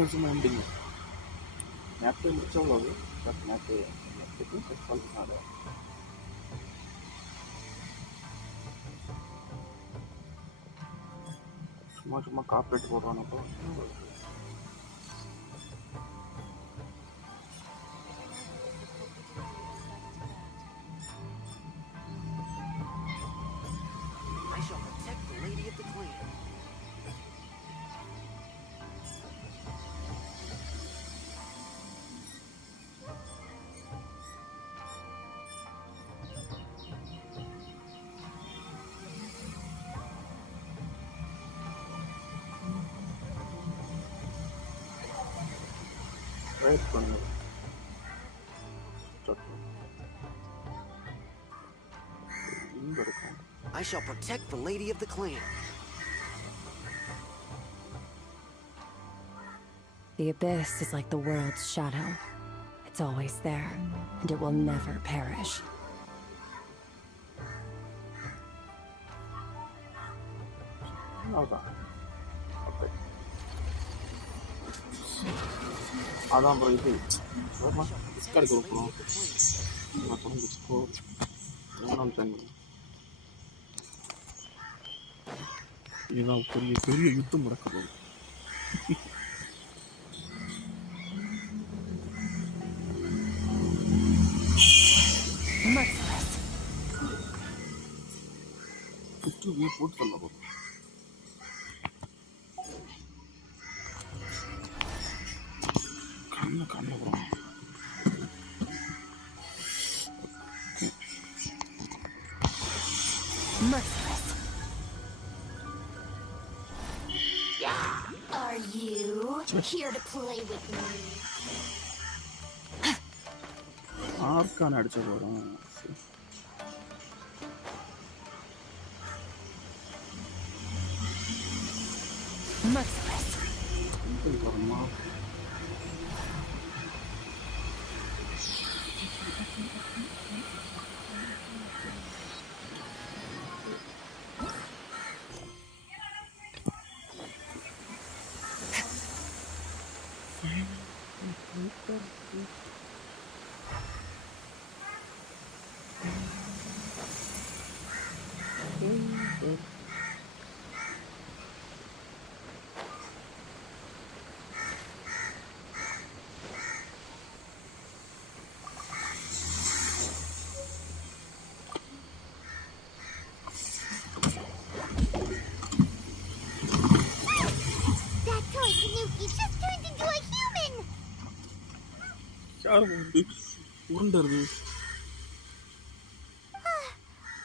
inazuma ending. Map முடிச்சவளவு but map சொல்றாங்க. சும்மா கார்ப்பரேட் போடுறானப்போ. I shall protect the lady of the clan. Right பண்ணு. I shall protect the lady of the clan. The abyss is like the world's shadow. It's always there, and it will never perish. அதான் அதான் bro இது Discord கொடுக்கணும் இதுதான் பெரிய பெரிய யுத்தம் நடக்குது. போட்டு சொல்ல போதும் கண்ண bro. Merciless. Are you here to play with me? Argon அடிச்ச போறோம். Merciless.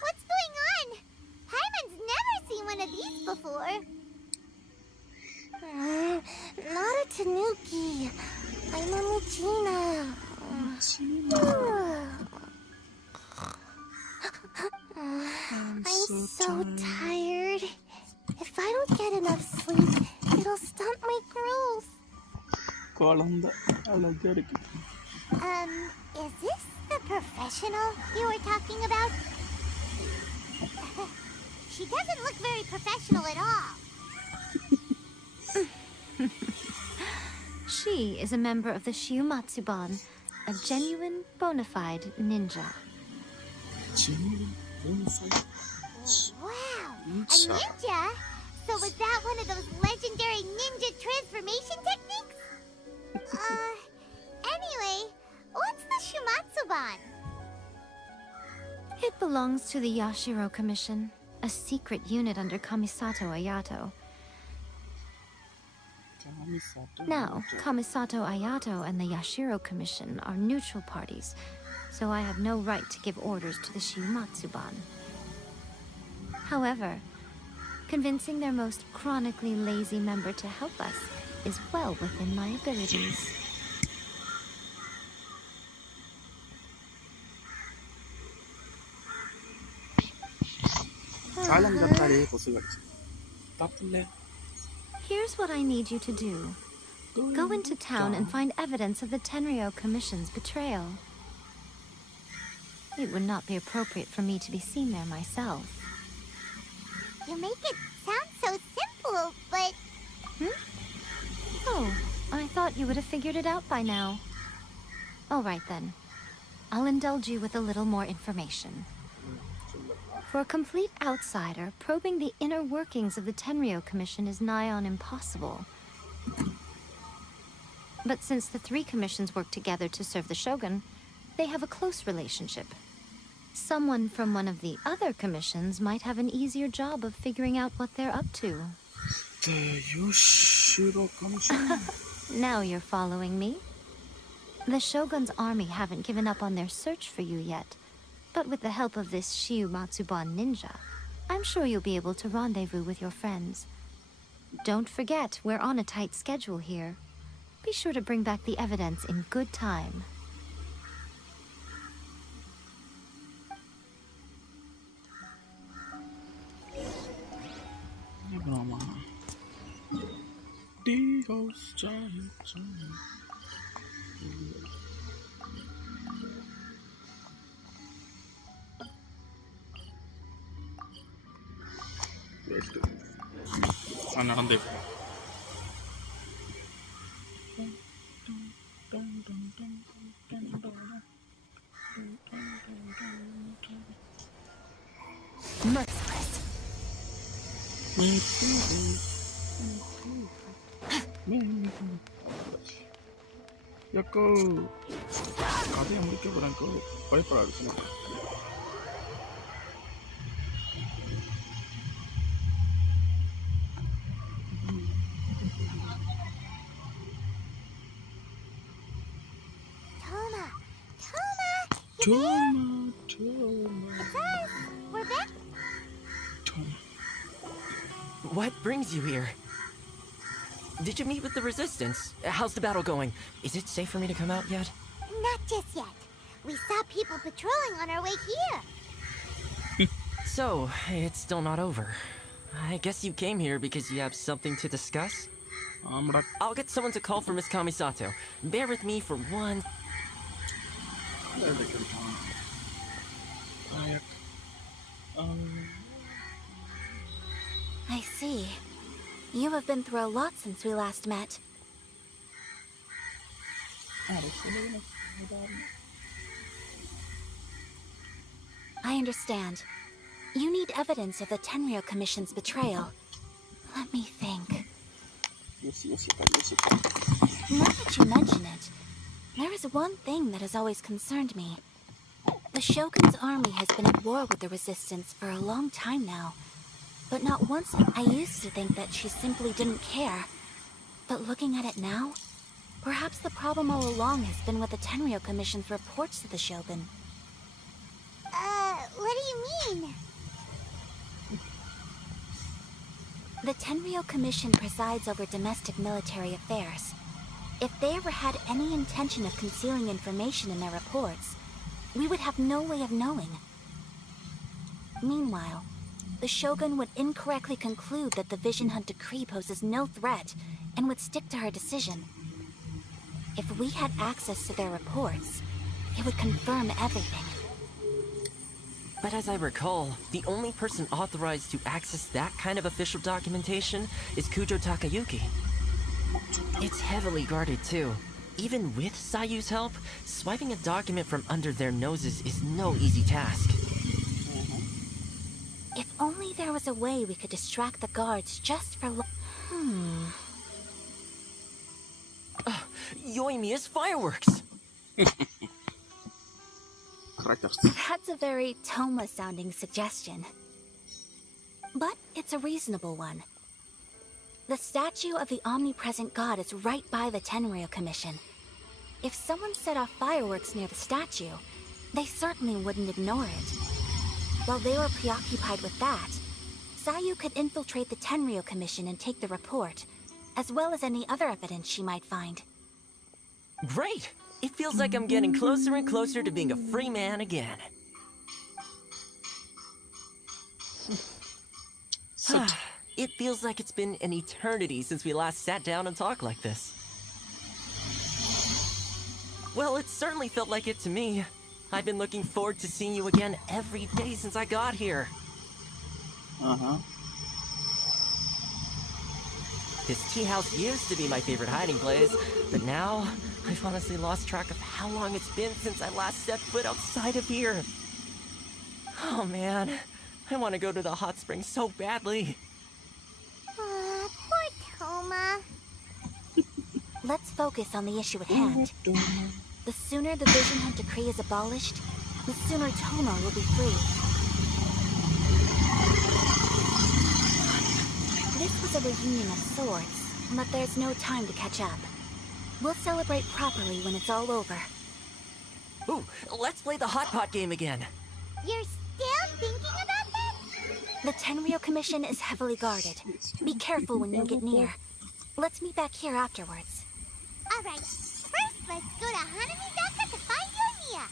What's going on? Hyman's never seen one of these before. Not a tanuki. I'm a Muchina. I'm so tired. If I don't get enough sleep, it'll stunt my growth. Is this the professional you were talking about? She doesn't look very professional at all. She is a member of the Shiumatsuban, a genuine, bona fide ninja. Wow, a ninja? So was that one of those legendary ninja transformation techniques? Anyway, what's the Shiumatsuban? It belongs to the Yashiro Commission, a secret unit under Kamisato Ayato. Now, Kamisato Ayato and the Yashiro Commission are neutral parties, so I have no right to give orders to the Shiumatsuban. However, convincing their most chronically lazy member to help us is well within my abilities. Here's what I need you to do. Go into town and find evidence of the Tenryo Commission's betrayal. It would not be appropriate for me to be seen there myself. You make it sound so simple, but... Oh, I thought you would have figured it out by now. All right then. I'll indulge you with a little more information. For a complete outsider, probing the inner workings of the Tenryou Commission is nigh on impossible. But since the three commissions work together to serve the Shogun, they have a close relationship. Someone from one of the other commissions might have an easier job of figuring out what they're up to. The Yoshiro Commission. Now you're following me. The Shogun's army haven't given up on their search for you yet, but with the help of this Shiu Matsuban ninja, I'm sure you'll be able to rendezvous with your friends. Don't forget, we're on a tight schedule here. Be sure to bring back the evidence in good time. Broma. Dios, giant, giant. Sana kan deh. Merciless. Yako. Ada yang mereka berangkau. Baik para di sana. Toma! Toma! You Toma, Toma, It's us! We're back! Toma. What brings you here? Did you meet with the Resistance? How's the battle going? Is it safe for me to come out yet? Not just yet. We saw people patrolling on our way here. So, it's still not over. I guess you came here because you have something to discuss? Amrak. I'll get someone to call for Miss Kamisato. Bear with me for one... Ayak. I see. You have been through a lot since we last met. I understand. You need evidence of the Tenryou Commission's betrayal. Let me think. Now that you mention it, there is one thing that has always concerned me. The Shogun's army has been at war with the Resistance for a long time now. But not once I used to think that she simply didn't care. But looking at it now, perhaps the problem all along has been with the Tenryou Commission's reports to the Shogun. What do you mean? The Tenryou Commission presides over domestic military affairs. If they ever had any intention of concealing information in their reports, we would have no way of knowing. Meanwhile, the Shogun would incorrectly conclude that the Vision Hunt decree poses no threat and would stick to her decision. If we had access to their reports, it would confirm everything. But as I recall, the only person authorized to access that kind of official documentation is Kujo Takayuki. It's heavily guarded too. Even with Sayu's help, swiping a document from under their noses is no easy task. If only there was a way we could distract the guards just for Yoimiya's fireworks! That's a very Toma-sounding suggestion. But it's a reasonable one. The statue of the omnipresent god is right by the Tenryou Commission. If someone set off fireworks near the statue, they certainly wouldn't ignore it. While they were preoccupied with that, Sayu could infiltrate the Tenryou Commission and take the report, as well as any other evidence she might find. Great! It feels like I'm getting closer and closer to being a free man again. It feels like it's been an eternity since we last sat down and talked like this. Well, it certainly felt like it to me. I've been looking forward to seeing you again every day since I got here. This tea house used to be my favorite hiding place, but now I've honestly lost track of how long it's been since I last set foot outside of here. Oh man, I want to go to the hot springs so badly. Poor Toma. Let's focus on the issue at hand. The sooner the Vision Hunt decree is abolished, the sooner Toma will be free. This was a reunion of sorts, but there's no time to catch up. We'll celebrate properly when it's all over. Ooh, let's play the hot pot game again. You're still thinking about that? The Tenryo Commission is heavily guarded. Be careful when you get near. Let's meet back here afterwards. Alright, first let's go to Hanamizaka to find Yoimiya.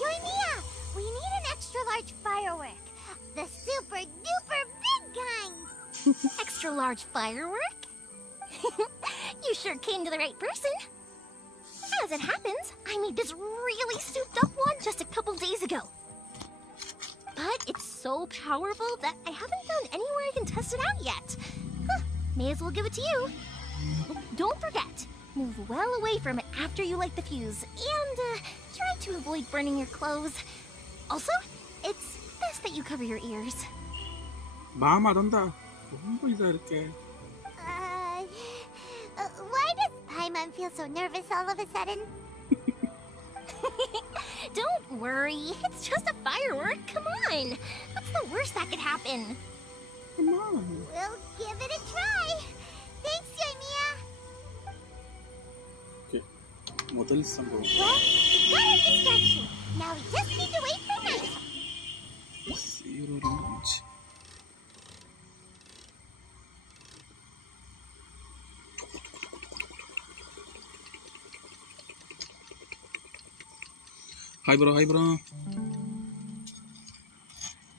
Yoimiya, we need an extra large firework. The super duper big kind. Extra large firework? You sure came to the right person. As it happens, I made this really souped up one just a couple days ago. But it's so powerful that I haven't found anywhere I can test it out yet. May as well give it to you. Don't forget, move well away from it after you light the fuse, and try to avoid burning your clothes. Also, it's best that you cover your ears. மாமா தந்தா ரொம்ப இதா இருக்கே. Why does Paimon feel so nervous all of a sudden? Don't worry, it's just a firework. Come on. What's the worst that could happen? Come on. We'll give it a try. Thanks, Yoimiya. Okay. முதல் சம்பவம். Well, got a distraction. Now we just need to wait for night. 0 range. Hi bro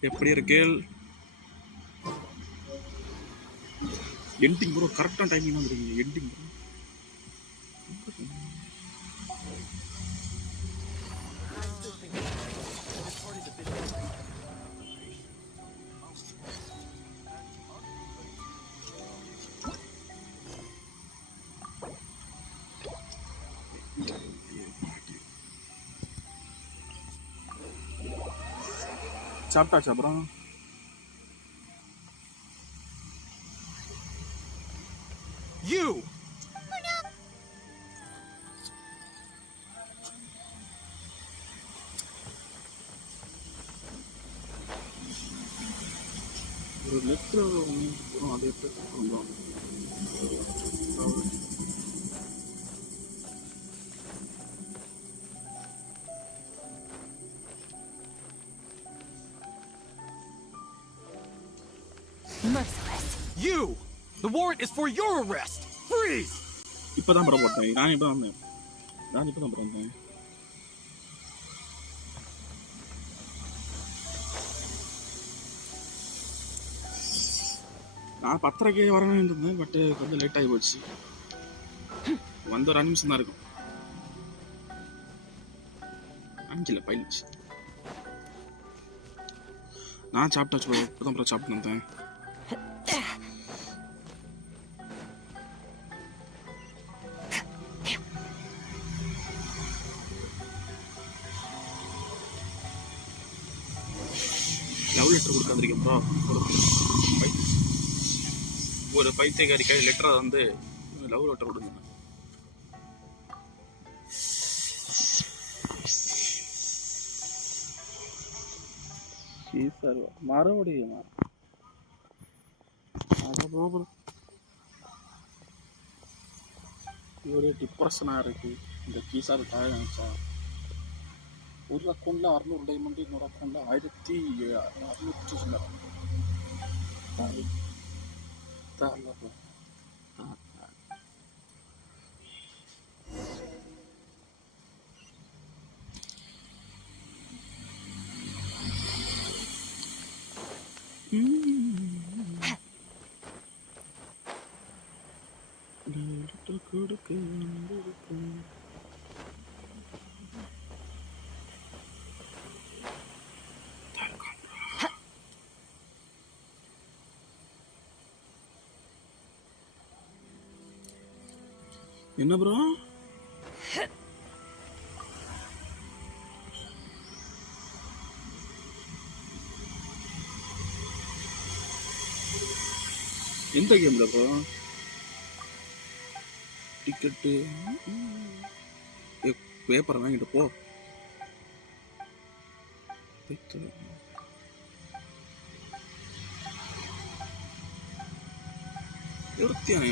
எப்படி இருக்கேள்? Ending bro, கரெக்டான timing வந்துருக்கீங்க. Ending bro. சாப்பிட்டாச்சா bro? You! ஒரு letter அதை எப்படி பண்ணுறோம்? Merciless. You! The warrant is for your arrest! Freeze! இப்பதான் bro போட்டேன். நான் இப்பதான் ப்ரோ வந்தேன். நான் 10:30 வரணும்னு இருந்தேன். பட் கொஞ்சம் லேட் ஆகி போச்சு. வந்து ஒரு 5 நிமிஷம் தான் இருக்கும். 5 பயிலுச்சு. நான் சாப்பிட்டாச்சு ப்ரோ. இப்பதான் ப்ரோ சாப்பிட்டு வந்தேன். லவ் லெட்டர் கொடுக்க வந்திருக்கேன் ப்ரோ. ஒரு பைத்தியக்காரி கை லெட்டரை வந்து லவ் லெட்டர் கொடுங்க. கீசார் மறுபடியும் ஒரே டிப்ரெஷனாக இருக்கு இந்த கீசார் தாழ நினச்சா. ஒரு அக்கௌண்ட்டில் 600 டைமண்ட், இன்னொரு அக்கௌண்ட்டில் 1600 சொன்னார். என்ன ப்ரோ? எந்த கேம்ல ப்ரோ? டிக்கெட்டு பேப்பர் வாங்கிட்டு போ. இருத்தியானே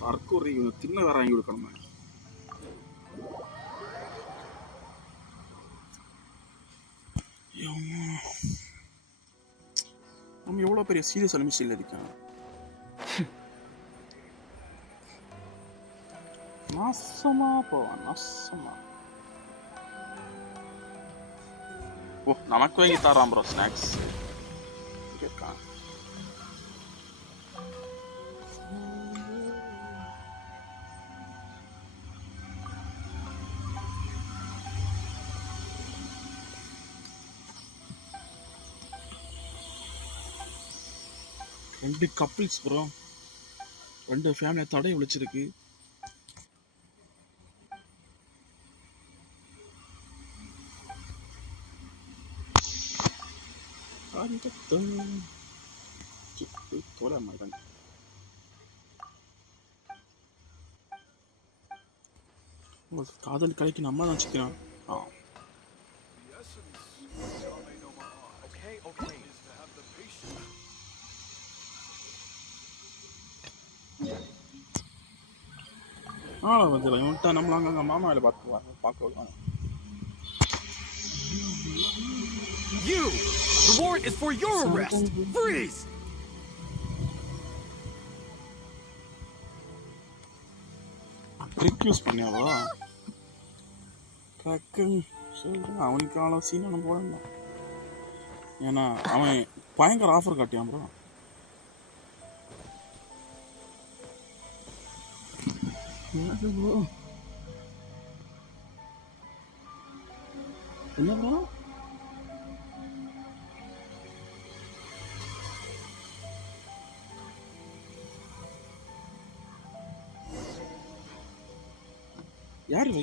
தற்கொலை தின்ன வேற வாங்கி கொடுக்கணுமா? நம்ம எவ்வளோ பெரிய சீரியஸ் மிஷினில் இருக்கான். நாசமா போவான் நாசமா. ஓ நமக்கு வாங்கி தரான் ப்ரோ ஸ்நாக்ஸ். இருக்கான் ரெண்டு கப்பிள்ஸ் ப்ரோ, ரெண்டு ஃபேமிலியை தடை விழிச்சிருக்கு. தோல மாட்டாங்க. காதல் கலைக்கு நம்ம தான் சிக்கிறான். வந்து நம்மள அங்கே மாமா வேலை பார்க்க வருவாங்க. You! The warrant is for your arrest! Freeze! Trick use பண்ணியாவா? அவனுக்கு அவ்வளோ சீன் நம்ம போடணும். ஏன்னா அவன் பயங்கர ஆஃபர் காட்டியான் ப்ரோ. என்ன ப்ரோ?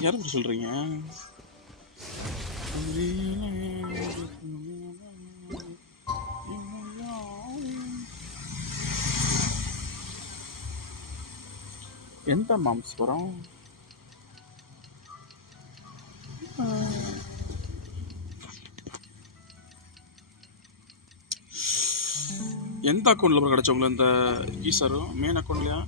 யாரு சொல்றீங்க? எந்த மாம்ஸ் படம்? எந்த அக்கௌண்ட்ல ப்ரோ கிடைச்சவங்கள இந்த ஈசரும் மெயின் அக்கௌண்ட்லயா?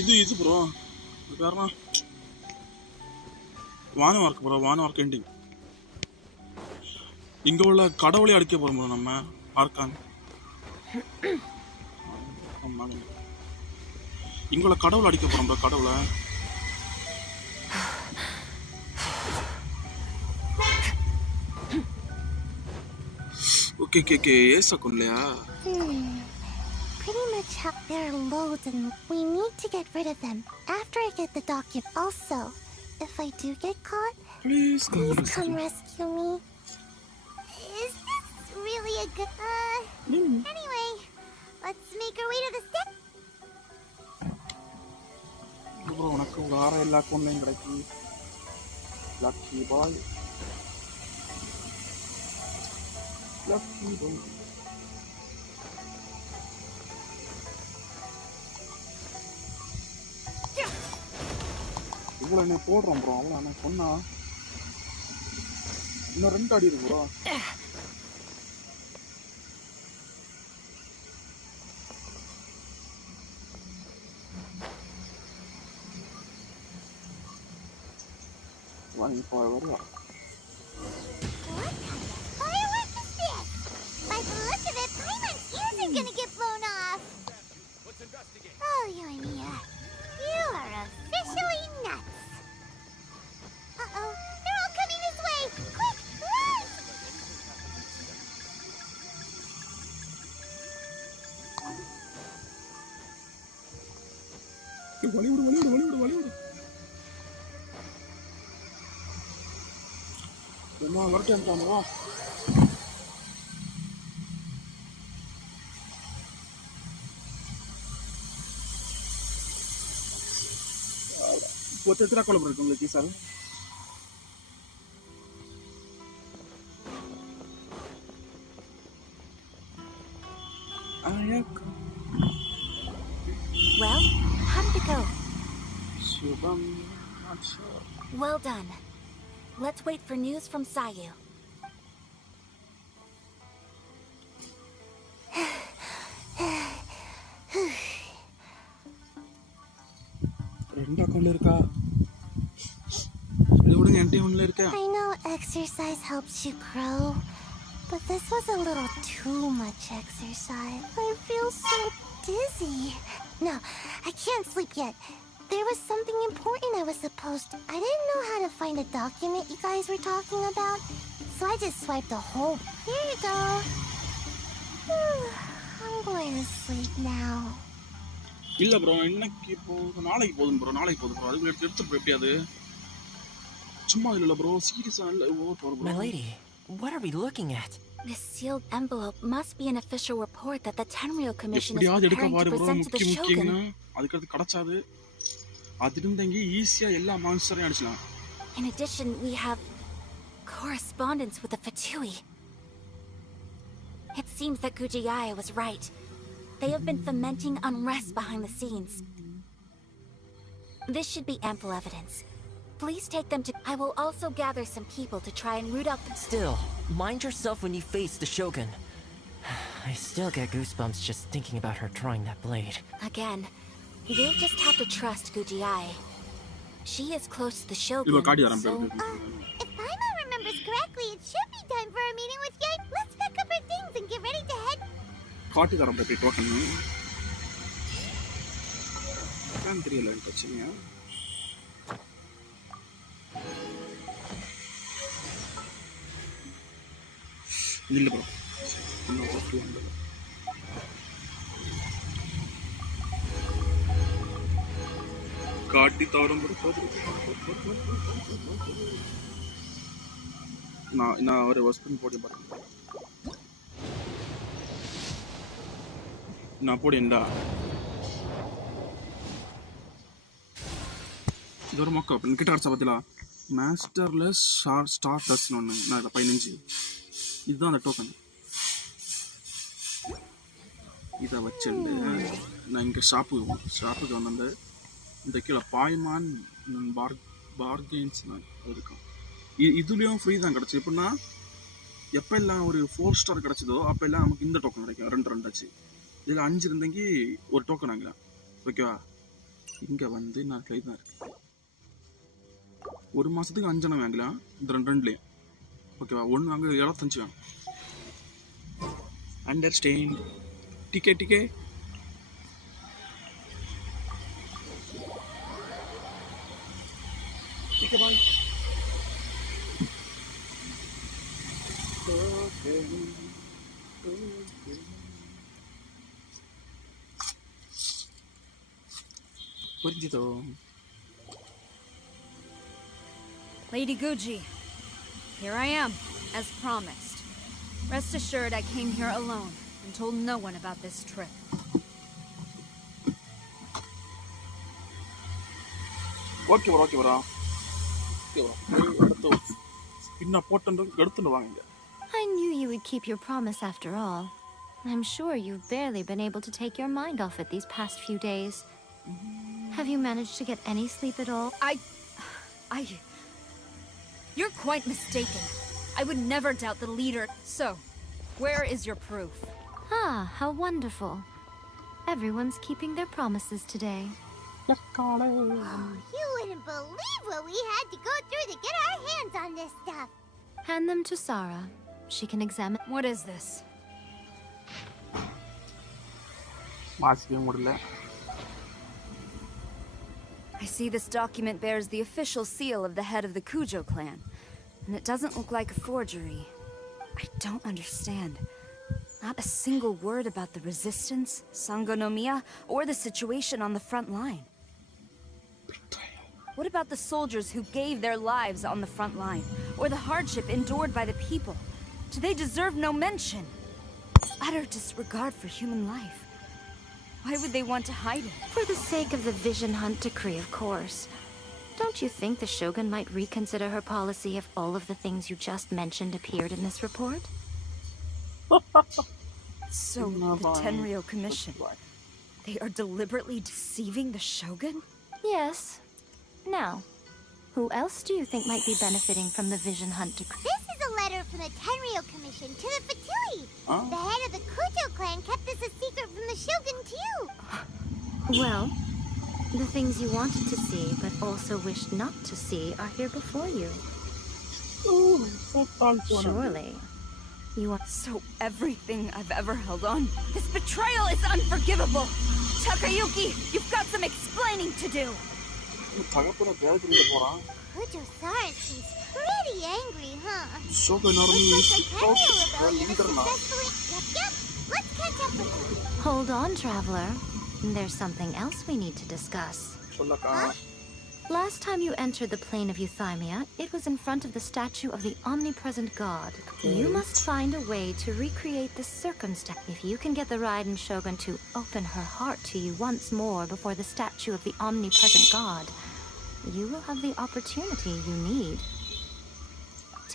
இது ப்ரோ காரணம் வானவார்க்கு ப்ரோ, வானவார்க்கு எண்டிங். இங்க உள்ள கடவுளே அடிக்க போறோம் ப்ரோ நம்ம ஆர்கான். இங்க உள்ள கடவுளை அடிக்க போறோம் ப்ரோ, கடவுளை. ஓகே ஏஸ் அக்கௌண்ட்லயா? Pretty much there are loads and we need to get rid of them after I get the document. Also, if I do get caught, please come rescue me. Is this really a good... Anyway, let's make our way to the step. Bro, உனக்கு வேற எல்லா அக்கௌண்ட்லயும் கிடைக்கு. Lucky boy. இதுக்குள்ள என்ன போடுறோம் bro அவ்வளோ நான் சொன்னா இன்னும் 2 அடி இருக்கு ப்ரோ வாங்க இப்போ வருவா What kind of firework is this? By the look of it, Payment's ears are gonna get blown off. Let's investigate. Oh, Yoimiya, you are officially nuts. Uh-oh, they're all coming this way. Quick, run! வழிவிடு என்ன வரட்டேன்ட்டானுவா இப்போ எத்தனை கொலை இருக்கு உங்களுக்கு sir Well, how did it go? Shubham, not sure. Well done. Let's wait for news from Sayu. I know exercise helps you grow, but this was a little too much exercise. I feel so dizzy. No, I can't sleep yet. There was something important I was supposed to... I didn't know how to find a document you guys were talking about, so I just swiped the whole... Here you go. I'm going to sleep now. இல்ல bro இன்னைக்கு நாளைக்கு போதும் bro அதுக்கு எடுத்து bro எப்படியாது சும்மா இல்ல bro சீரியஸா இல்ல over power bro My lady, what are we looking at? This sealed envelope must be an official report that the Tenryou Commission is எப்படியாவது எடுக்க preparing to பாரு ப்ரோ present to the முக்கியமா Shogun. அதுக்கு அடுத்து கடச்சாது அது இருந்தங்க ஈஸியா எல்லா மான்ஸ்டரையும் அடிச்சலாம். In addition, we have correspondence with the Fatui. It seems that Gujiyaya was right. They have been fomenting unrest behind the scenes. This should be ample evidence. Please take them to... I will also gather some people to try and root out the... Still, mind yourself when you face the Shogun. I still get goosebumps just thinking about her drawing that blade. Again, we'll just have to trust Gujiyaya. She is close to the Shogun, so... If Paimon remembers correctly, it should be time for a meeting with Yay. Let's pack up our things and get ready to head... காட்டி தரம் போய் token தான் தெரியல பிரச்சனையா இல்ல bro காட்டி தவறும் நான் ஒரு வஸ்பின் போட்டு பாருங்க நான் போடேன்டா இது ஒரு மொக்க கிட்ட அடிச்சா பார்த்தீங்களா மாஸ்டர்லெஸ் ஸ்டார்டஸ்ன்னு ஒன்று நான் 15 இதுதான் அந்த டோக்கன் இதை வச்சுட்டு நான் இங்கே ஷாப்புக்கு வந்து இந்த கீழே பாய்மான் பார்கெயின்ஸ் அது இருக்கும் இதுலேயும் ஃப்ரீ தான் கிடச்சி எப்படின்னா எப்போ எல்லாம் ஒரு 4 ஸ்டார் கிடச்சிதோ அப்போ எல்லாம் நமக்கு இந்த டோக்கன் கிடைக்கும் 2 ஆச்சு இதில் 5 இருந்தங்கி ஒரு டோக்கன் வாங்கலாம் ஓகேவா இங்கே வந்து நான் கை தான் இருக்கேன் ஒரு மாதத்துக்கு 5 வாங்கலாம் இந்த 2லேயும் ஓகேவா 1 வாங்க 75 வேணும் அண்டர்ஸ்டாண்ட் டிக்கே பாய் Lady Guji, here I am, as promised. Rest assured I came here alone and told no one about this trip. Okay, bro. I knew you would keep your promise after all. I'm sure you've barely been able to take your mind off it these past few days. Have you managed to get any sleep at all? You're quite mistaken. I would never doubt the leader. So, where is your proof? Ah, how wonderful. Everyone's keeping their promises today. You wouldn't believe what we had to go through to get our hands on this stuff. Hand them to Sarah. She can examine. What is this? வாசிக்க முடியல. I see this document bears the official seal of the head of the Kujo clan, and it doesn't look like a forgery. I don't understand. Not a single word about the resistance, Sangonomiya, or the situation on the front line. What about the soldiers who gave their lives on the front line, or the hardship endured by the people? Do they deserve no mention? Utter disregard for human life. Why would they want to hide it? For the sake of the Vision Hunt decree, of course. Don't you think the Shogun might reconsider her policy if all of the things you just mentioned appeared in this report? So, the Tenryo Commission, they are deliberately deceiving the Shogun? Yes. Now, who else do you think might be benefiting from the Vision Hunt decree? This is a letter from the Tenryo Commission to the Fatui. The head of the Kujo clan kept this a secret from the Shogun, too. Well, the things you wanted to see but also wished not to see are here before you. Surely. You are. So everything I've ever held on, this betrayal is unforgivable! Takayuki, you've got some explaining to do! தகப்பன தேவதிரில போறான். Kujo Sara seems pretty angry, huh? Shogun Looks army like the is Tenryo out. rebellion is Leader now. successfully... Yep. Let's catch up with them. Hold on, traveler. There's something else we need to discuss. சொல்லக்கா. Last time you entered the plane of Euthymia, it was in front of the statue of the omnipresent god. You must find a way to recreate the circumstance. If you can get the Raiden Shogun to open her heart to you once more before the statue of the omnipresent god, you will have the opportunity you need.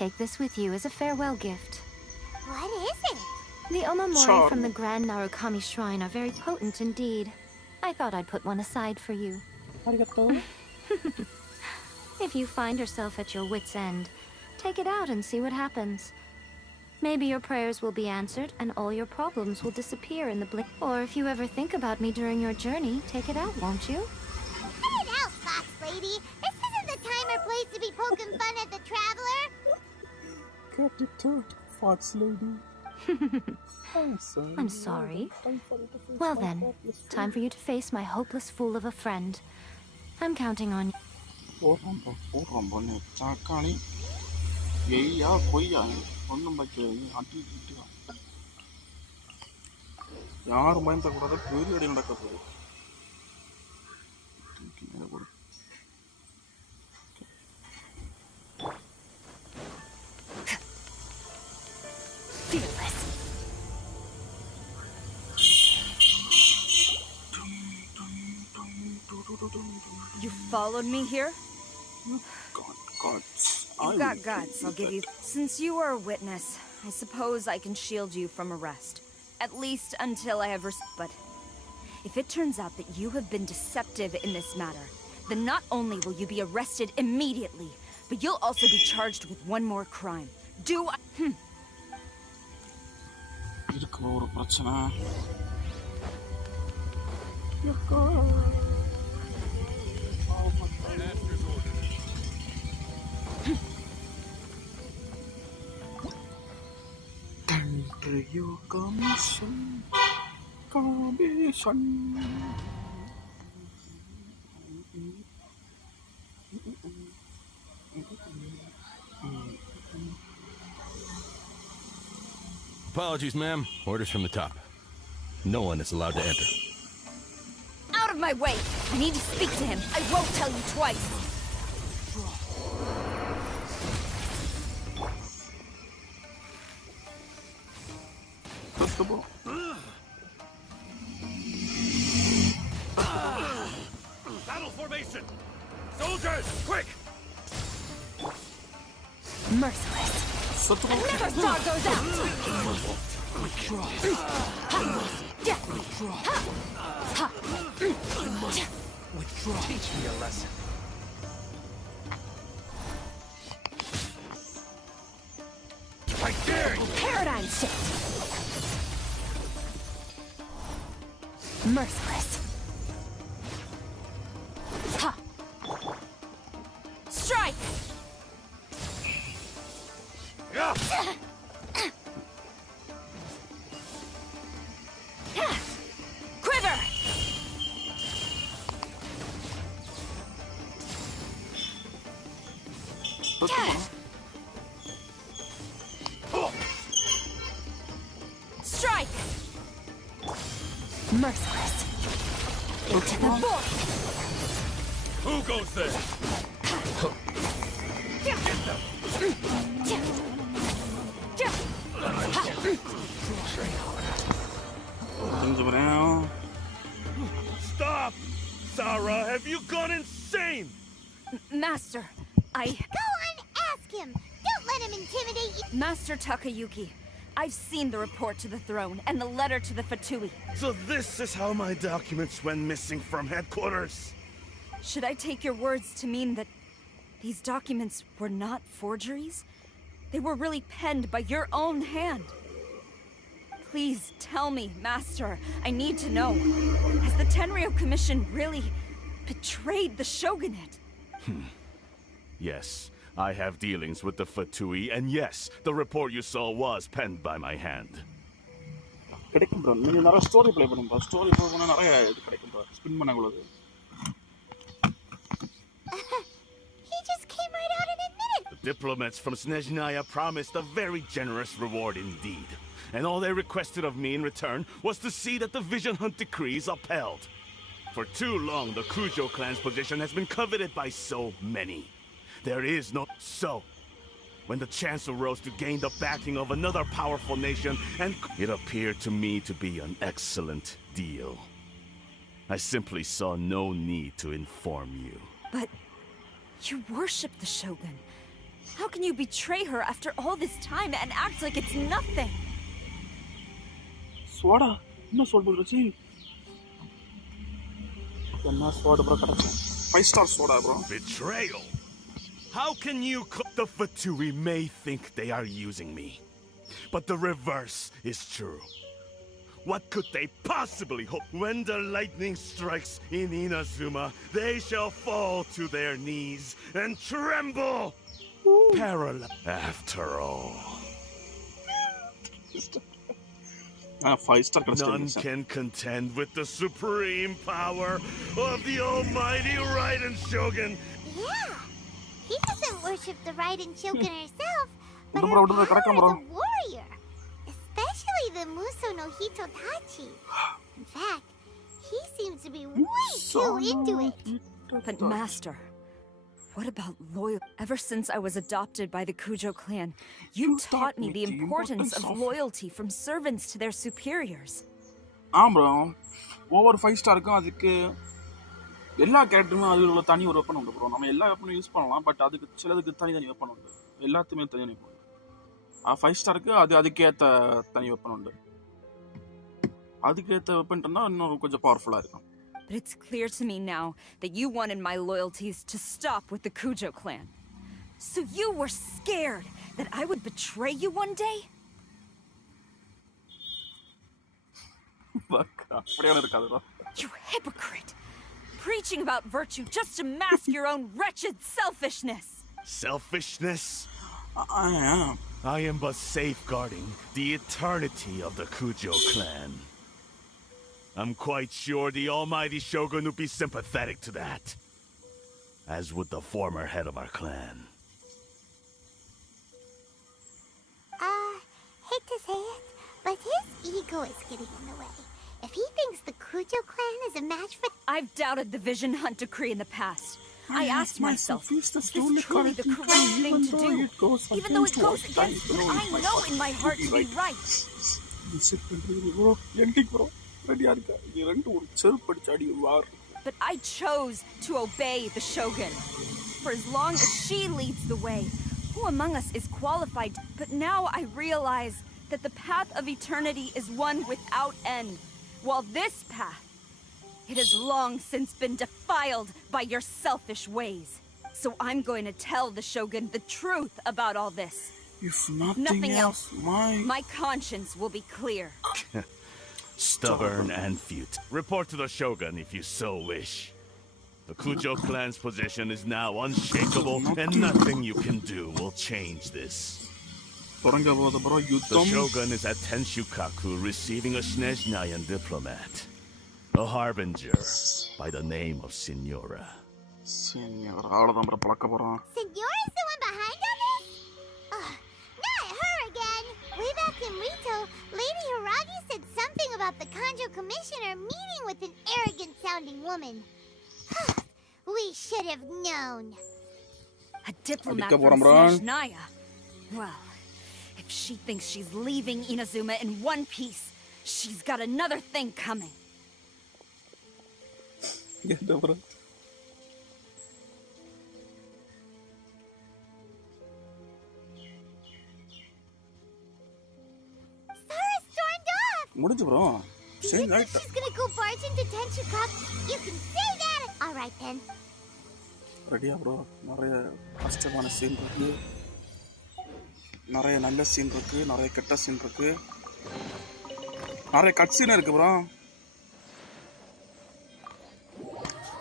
Take this with you as a farewell gift. What is it? The omamori from the Grand Narukami Shrine are very potent indeed. I thought I'd put one aside for you. If you find yourself at your wit's end, take it out and see what happens. Maybe your prayers will be answered and all your problems will disappear in the blink. Or if you ever think about me during your journey, take it out, won't you? Cut it out, Fox Lady. This isn't the time or place to be poking fun at the traveler. Cut it out, Fox Lady. I'm sorry. Well then, time for you to face my hopeless fool of a friend. I'm counting on you. போடுறோம் பொண்ணு சாக்காளி எய்யா பொய்யா ஒன்றும் பைக்கல அட்டி யாரும் பயந்தக்கூடாது பெரிய அடி நடக்க போகுது. You followed me here? God. You've got guts, I'll give you. Since you are a witness, I suppose I can shield you from arrest. At least until I have but if it turns out that you have been deceptive in this matter, then not only will you be arrested immediately, but you'll also be charged with one more crime. Do I... இதுக்கு ஒரு பிரச்சனை. Tenryo Commission. Apologies, ma'am. Orders from the top. No one is allowed to enter. Out of my way! I need to speak to him. I won't tell you twice. Battle formation! Soldiers, quick! Merciless. I never saw those out! Withdraw. Teach me a lesson. Merciless. Ha! Strike! Quiver! Strike! Merciless. Into the void. Who goes there? Stop! Sarah, have you gone insane? Master, Go on, ask him. Don't let him intimidate you. Master Takayuki, I've seen the report to the throne and the letter to the Fatui. So this is how my documents went missing from headquarters. Should I take your words to mean that these documents were not forgeries? They were really penned by your own hand. Please tell me, Master. I need to know. Has the Tenryou Commission really betrayed the shogunate? Yes, I have dealings with the Fatui, and yes, the report you saw was penned by my hand. கிடைக்கும் bro நீங்க நிறைய story play பண்ணுங்க bro story play பண்ணா நிறைய இது கிடைக்கும் bro spin பண்ணங்களுக்கு He just came right out and admitted. The diplomats from Snezhnaya promised a very generous reward indeed. And all they requested of me in return was to see that the Vision Hunt decree is upheld. For too long, the Kujo clan's position has been coveted by so many. There is no... So, when the chance arose to gain the backing of another powerful nation, and it appeared to me to be an excellent deal. I simply saw no need to inform you. But you worship the Shogun. How can you betray her after all this time and act like it's nothing? Soda என்ன சொல்றது என்ன soda bro கிடைச்சு 5 star soda bro Betrayal? How can you... The Fatui may think they are using me. But the reverse is true. What could they possibly hope? When the lightning strikes in Inazuma, they shall fall to their knees and tremble. Parallel. After all, 5 star none கிடைச்சு can contend with the supreme power of the almighty Raiden Shogun. Yeah. He doesn't worship the Raiden Shogun herself, but Bro, her bro, power correct, as bro. a warrior. Especially the Muso no Hitotachi. In fact, he seems to be way too into it. But Master, what about loyalty? Ever since I was adopted by the Kujo clan, you taught me the importance of loyalty from servants to their superiors. Bro over 5 ஸ்டாருக்கும் அதுக்கு எல்லா கேரக்டருமே அதில் உள்ள தனி ஒரு weapon உண்டு bro நம்ம எல்லா வெப்பனும் use பண்ணலாம் பட் அதுக்கு சிலதுக்கு தனி வெப்பன் உண்டு எல்லாத்துக்குமே தனி வெப்பன் உண்டு 5 ஸ்டாருக்கு அதுக்கேற்ற தனி வெப்பன் உண்டு அதுக்கேற்ற வெப்பன் இருந்தால் இன்னும் கொஞ்சம் பவர்ஃபுல்லாக இருக்கும். But it's clear to me now that you wanted my loyalties to stop with the Kujo clan. So you were scared that I would betray you one day? அப்படியான இருக்காது bro. You hypocrite! Preaching about virtue just to mask your own wretched selfishness! Selfishness? I am but safeguarding the eternity of the Kujo clan. I'm quite sure the almighty Shogun would be sympathetic to that. As would the former head of our clan. Hate to say it, but his ego is getting in the way. If he thinks the Kujo clan is a match for... I've doubted the Vision Hunt decree in the past. I asked myself, is this truly the correct thing to do? Even though it goes against what I know in my heart to be right. But I chose to obey the Shogun. For as long as she leads the way, who among us is qualified? But now I realize that the path of eternity is one without end, while this path, it has long since been defiled by your selfish ways. So I'm going to tell the Shogun the truth about all this. If nothing else, my conscience will be clear. stubborn and futile. Report to the Shogun if you so wish. The Kujo clan's position is now unshakable, and nothing you can do will change this. The Shogun is at Tenshukaku receiving a Snezhnayan diplomat, a harbinger by the name of Signora. Signora's the one behind all this? Not her again. Way back in Rito, Lady Hiragi said something about the Kanjo Commissioner meeting with an arrogant-sounding woman. We should have known. A diplomat from Snezhnaya. Well, if she thinks she's leaving Inazuma in one piece, she's got another thing coming. Sarah stormed off! முடிஞ்சு bro. Do you think she's gonna go barge into Tenshukaku? You can say that! Alright then. ரெடியா bro? நிறைய கஷ்டமான scene இருக்கு, நிறைய நல்ல scene இருக்கு, நிறைய கெட்ட சீன் இருக்கு, நிறைய கட் சீன் இருக்கு ப்ரோ.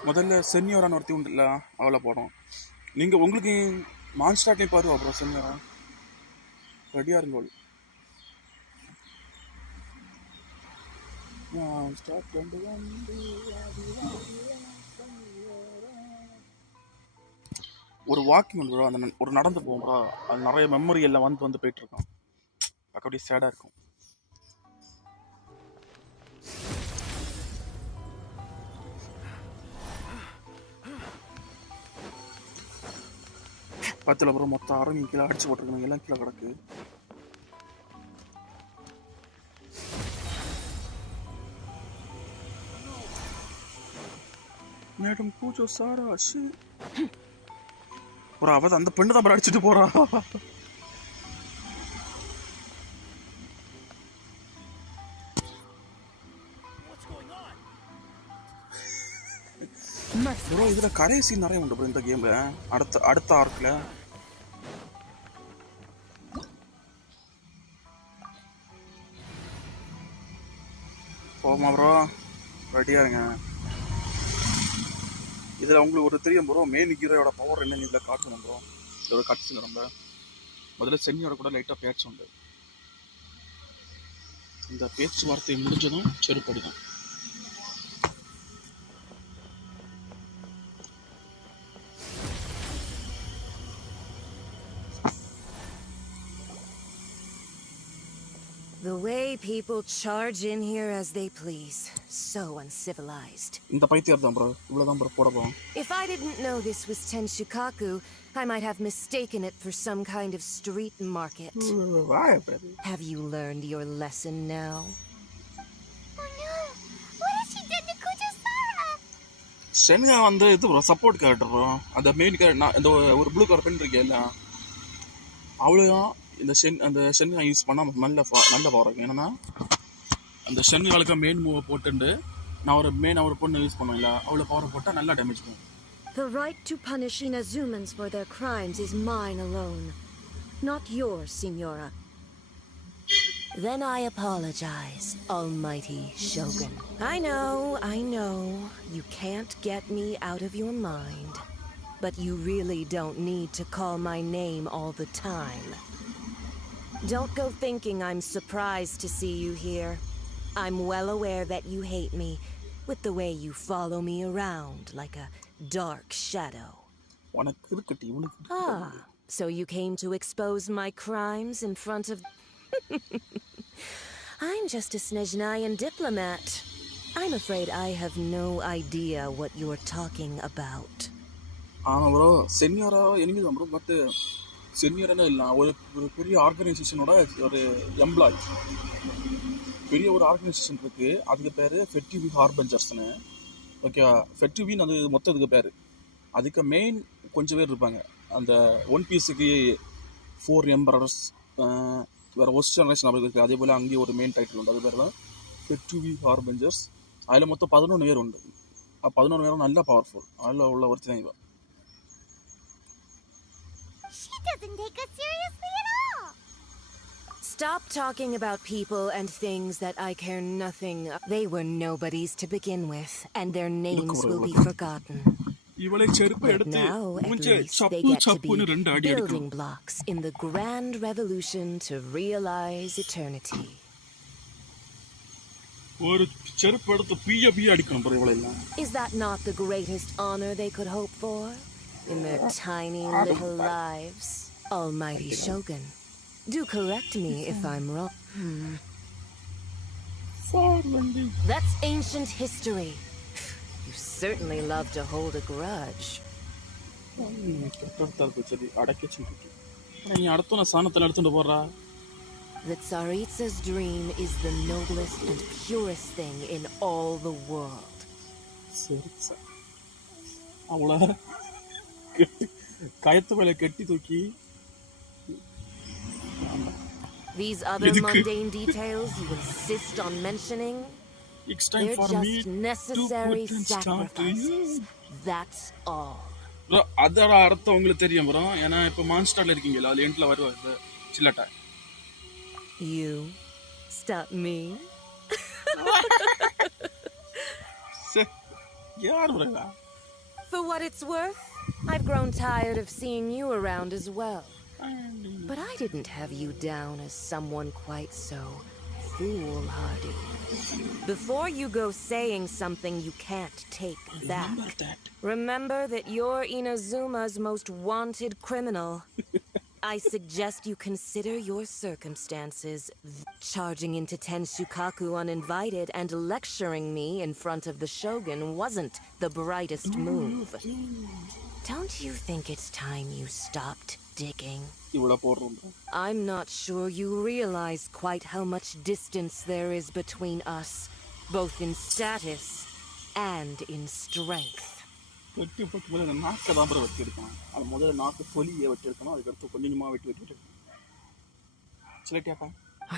முதல்ல சென்னியோரான ஒருத்தி உண்டு இல்லை, அவளை போடும். நீங்கள் உங்களுக்கு மான்ஸ்டார் டைப் பாருவா ப்ரோ. சென்னியோரா ரெடியாக இருங்க. ஒரு வாக்கிங் உண்டு ப்ரோ, அந்த ஒரு நடந்து போகும் ப்ரோ, அது நிறைய மெமரி எல்லாம் வந்து போயிட்டு இருக்கோம். அப்படியே சேடாக இருக்கும். பத்தில் அப்புறம் மொத்தம் அரங்கி கீழே அடிச்சு போட்டிருக்கணும், எல்லாம் கீழே கிடக்கு. மேடம் பூஜோ சாரா ஷி ஒரு அவ அந்த பெண்ணு தான் அடிச்சுட்டு போறா. ப்ரோ இதுல கடைசி நிறைய உண்டு ப்ரோ இந்த கேம்ல. அடுத்த ஆர்க்ல போமா ப்ரோ, ரெடியா இருங்க. இதில் உங்களுக்கு ஒரு தெரியும் ப்ரோ, மெயின் ஹீரோயோட பவர் என்னன்னு இதில் காட்டணும் ப்ரோ. இதோட கட்ஸில் ரொம்ப முதல்ல சென்னியோட கூட லைட்டாக பேச்சு உண்டு. இந்த பேச்சுவார்த்தை முடிஞ்சதும் செருப்படி தான். The way people charge in here as they please. So uncivilized. இந்த பைத்தியர் தான் ப்ரோ, இவ்வளவுதான் ப்ரோ போட போறோம். If I didn't know this was Tenshukaku, I might have mistaken it for some kind of street market. Have you learned your lesson now? Oh no! What has she done to Kujo-Sara? சென்னியா வந்து இது bro support character bro. அந்த main character இந்த ஒரு blue colour pen இருக்கேல்ல, அவ்வளோதான். அந்த சென்னியா use பண்ணால் நல்ல power இருக்கும். ஏன்னா அந்த சென்னியாளுக்கு மெயின் மூவை போட்டுண்டு நான் ஒரு பொண்ணு யூஸ் பண்ணுவேன்ல, அவ்வளோ பவரை போட்டால் நல்லா டேமேஜ் பண்ணும். The right to punish Inazumans for their crimes is mine alone, not yours, Signora. Then I apologize, Almighty Shogun. I know, you can't get me out of your mind. But you really don't need to call my name all the time. Don't go thinking I'm surprised to see you here. I'm well aware that you hate me, with the way you follow me around like a dark shadow. Ah, so you came to expose my crimes in front of... I'm just a Snezhnayan diplomat. I'm afraid I have no idea what you're talking about. bro, Senora enemy தான் bro, but சென்னியர்னா இல்லை, ஒரு பெரிய ஆர்கனைசேஷனோட ஒரு employee. பெரிய ஒரு organisation இருக்குது, அதுக்கு பேர் ஃபெட்டிவி ஹார்பஞ்சர்ஸ்னு. ஓகே, ஃபெட்டிவின்னு அது மொத்தம் இதுக்கு பேர். அதுக்கு மெயின் கொஞ்சம் பேர் இருப்பாங்க. அந்த ஒன் பீஸுக்கு 4 எம்பரர்ஸ், வேறு ஒஸ்ட் ஜெனரேஷன் அப்படி இருக்குது. அதே போல் அங்கேயும் ஒரு மெயின் டைட்டில் உண்டு, அது பேர் தான் ஃபெட்டிவி ஹார்பஞ்சர்ஸ். அதில் மொத்தம் 11 பேர் உண்டு. 11 பேரும் நல்லா பவர்ஃபுல். அதில் உள்ள ஒருத்தி தான் இவன். She doesn't take us seriously at all. Stop talking about people and things that I care nothing of. They were nobodies to begin with, and their names will be forgotten. But now, at least, they get to be building blocks in the grand revolution to realize eternity. Is that not the greatest honor they could hope for in their tiny little lives? Almighty Shogun, do correct me if I'm wrong. That's ancient history. You certainly love to hold a grudge. The Tsaritsa's dream is the noblest and purest thing in all the world. These other mundane details you insist on mentioning, they're just necessary sacrifices. That's all. அதோட அர்த்தம் உங்களுக்கு தெரியும் bro. ஏன்னா இப்போ மான்ஸ்டர்ல இருக்கீங்களா, அது எண்ட்ல வருவாங்க சில்லட்டா. You stop me. யார் bro? For what it's worth, I've grown tired of seeing you around as well. But I didn't have you down as someone quite so foolhardy. Before you go saying something you can't take back, remember that you're Inazuma's most wanted criminal. I suggest you consider your circumstances. Charging into Tenshukaku uninvited and lecturing me in front of the Shogun wasn't the brightest move. Don't you think it's time you stopped digging? I'm not sure you realize quite how much distance there is between us, both in status and in strength.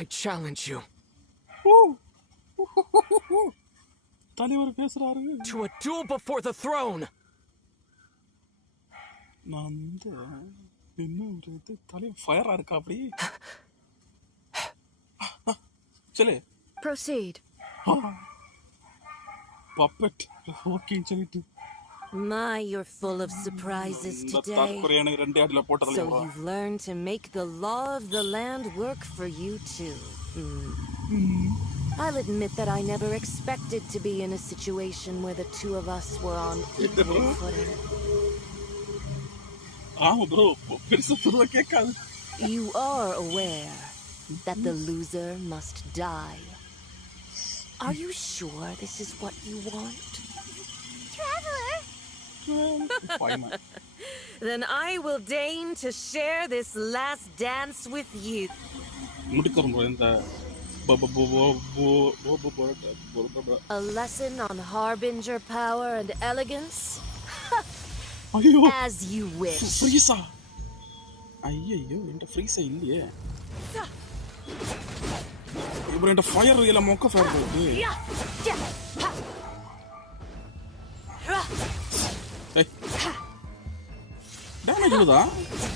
I challenge you to a duel before the throne. Proceed. Puppet. My, you're full of surprises today. So you've learned to make the law of the land work for you too. I'll admit that I never expected to be in a situation where the two of us were on equal footing. You are aware that the loser must die. Are you sure this is what you want? Traveler! Then I will deign to share this last dance with you. A lesson on harbinger power and elegance? As you wish.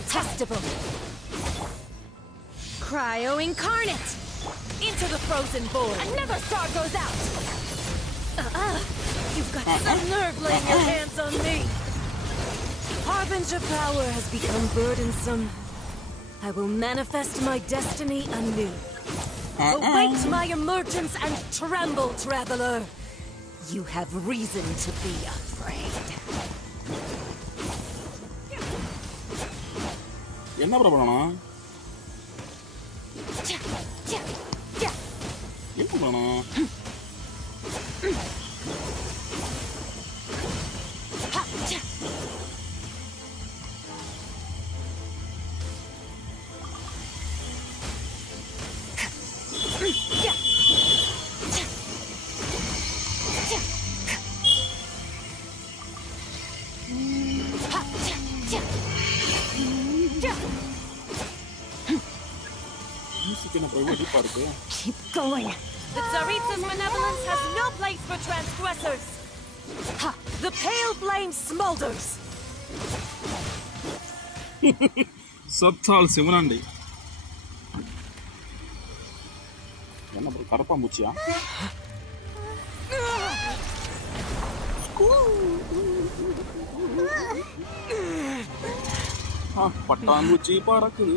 Detestable. Cryo incarnate. Into the frozen void. Another star goes out. You've got some nerve laying your hands on me. Harbinger power has become burdensome. I will manifest my destiny anew. Await my emergence and tremble, traveler. You have reason to be afraid. என்ன bro பண்ணணும்? என்ன பண்ணணும்? Keep going. The Tsaritsa's benevolence has no place for transgressors. Ha! The pale flame smolders. Subtal Simonandi. கரப்பாம்பூச்சியா? பட்டாம்பூச்சி பறக்குது.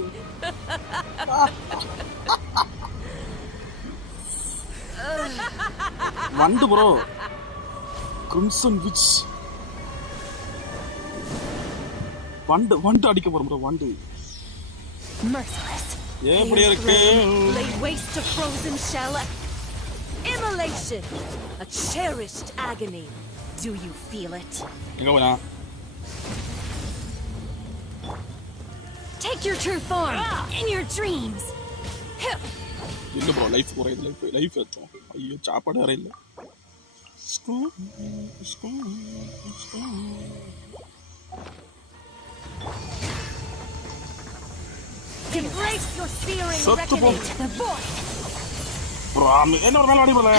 வண்டு bro, crimson which. வண்டு அடிக்க போறோம் ப்ரோ. வண்டு எப்படி இருக்கு? Laid waste to frozen shell. Immolation, a cherished agony. Do you feel it? எங்க போனா? Take your true form in your dreams. இல்ல ப்ரோ, லைஃப் குறையுது. லைஃப் ஏத்தோம். ஐயோ, சாப்பாடு வேற இல்ல. Embrace your searing reckoning. The void. Bro, என்ன ஒரு மேல அடி போல.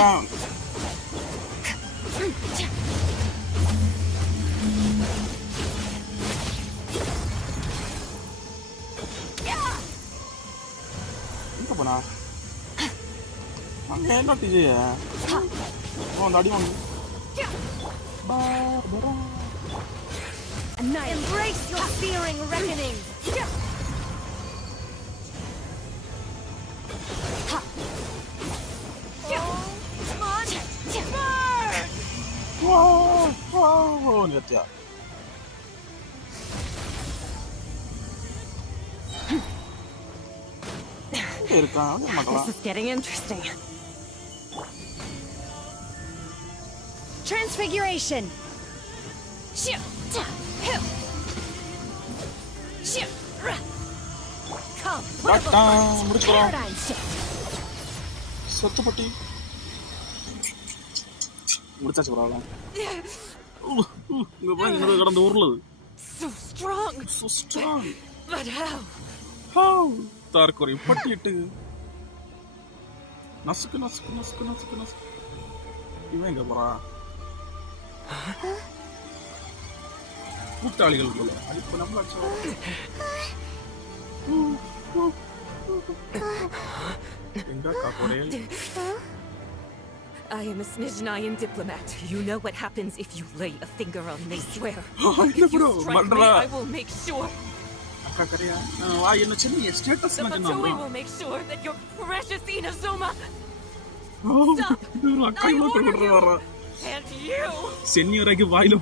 எங்க போனா? அங்க என்ன டிஜே? அந்த அடி வாங்க. Embrace your searing reckoning. நிறுத்தியா? இருக்கான். This is getting interesting. Transfiguration. Come, put up a paradigm shift. சத்துப்பட்டி முடிச்சாச்சு ப்ராப்ளம். இங்க பாருங்க, இங்க கடந்து ஊர்லது. So strong. So strong. But how? How? தார்க்கொரி பட்டிட்டு நசுக்கு நசுக்கு நசுக்கு நசுக்கு நசுக்கு. இவன் எங்க போறா? கூட்டாளிகள் போல. இப்போ நம்ம எங்க காப்போரேல்? I am a Snezhnayan diplomat. You know what happens if you lay a finger on me, swear. If you strike me, I will make sure. Akakariya, why you not chilling? Status na The Matsui will make sure that your precious Inazuma. Stop! I order you. And you. Senior age vaayila.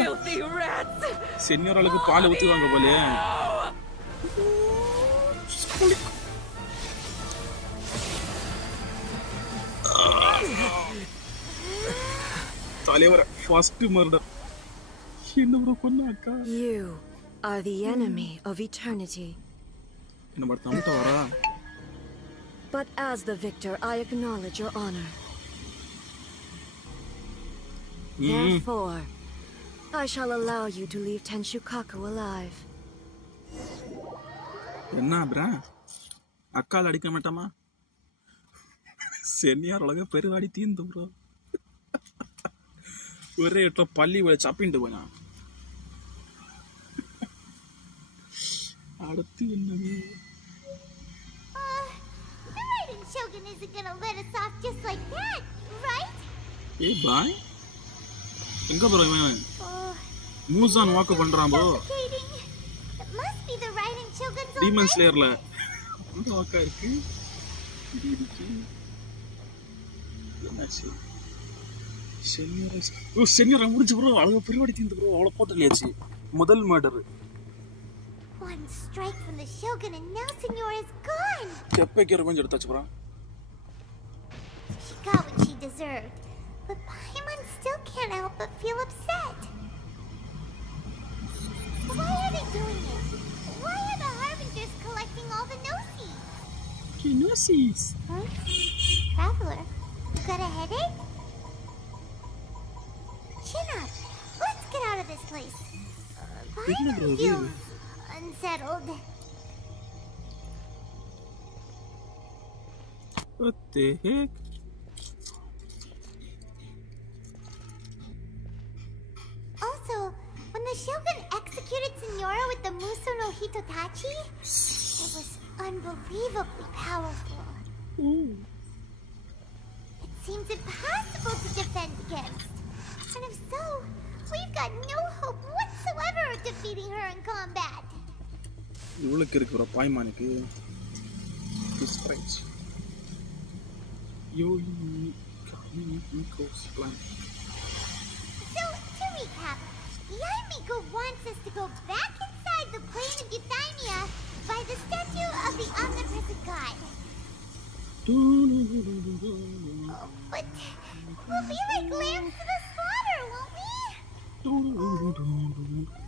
Filthy rats. Senior aluku paal uthivanga pole. First murder. You are the enemy of eternity. But as the victor, I acknowledge your honor. Therefore, I shall allow you to leave Tenshukaku alive. Enna bra? Akka adikka mattama? Senior olaga perivadi teendu bro. Ore etla palli vela chappindu pona. Aduthu ennavu? The Raiden Shogun isn't gonna let us off just like that, right? Hey bye. Enga bro ivan? Muzan walk pandran bro. It must be the Raiden Shogun's Demon Slayer la. Enga walk irukku? Senior முடிஞ்சு bro. அழகா பெருவாடி தீந்து bro. அவள போட்டலையாச்சு. முதல் murder. One strike from the Shogun and now Senor is gone. Teppekku revenge எடுத்தாச்சு bro. She got what she deserved. But Paimon still can't help but feel upset. Why are they doing it? Why are the Harbingers collecting all the Gnosis? Gnosis? Huh? Traveler, you got a headache? Chin up. Let's get out of this place. Paimon feels unsettled. What the heck? Also, when the Shogun executed Senora with the Muso no Hitotachi, it was unbelievably powerful. seems impossible to defend against. And if so, we've got no hope whatsoever of defeating her in combat. இவளுக்கு இருக்கிற பாய்மானுக்கு டிஸ்பிரைஸ் யோ Miko's plan. So, to recap, Yai Miko wants us to go back inside the plane of Euthymia by the statue of the omnipresent god. But we'll be like lambs to the slaughter, won't we?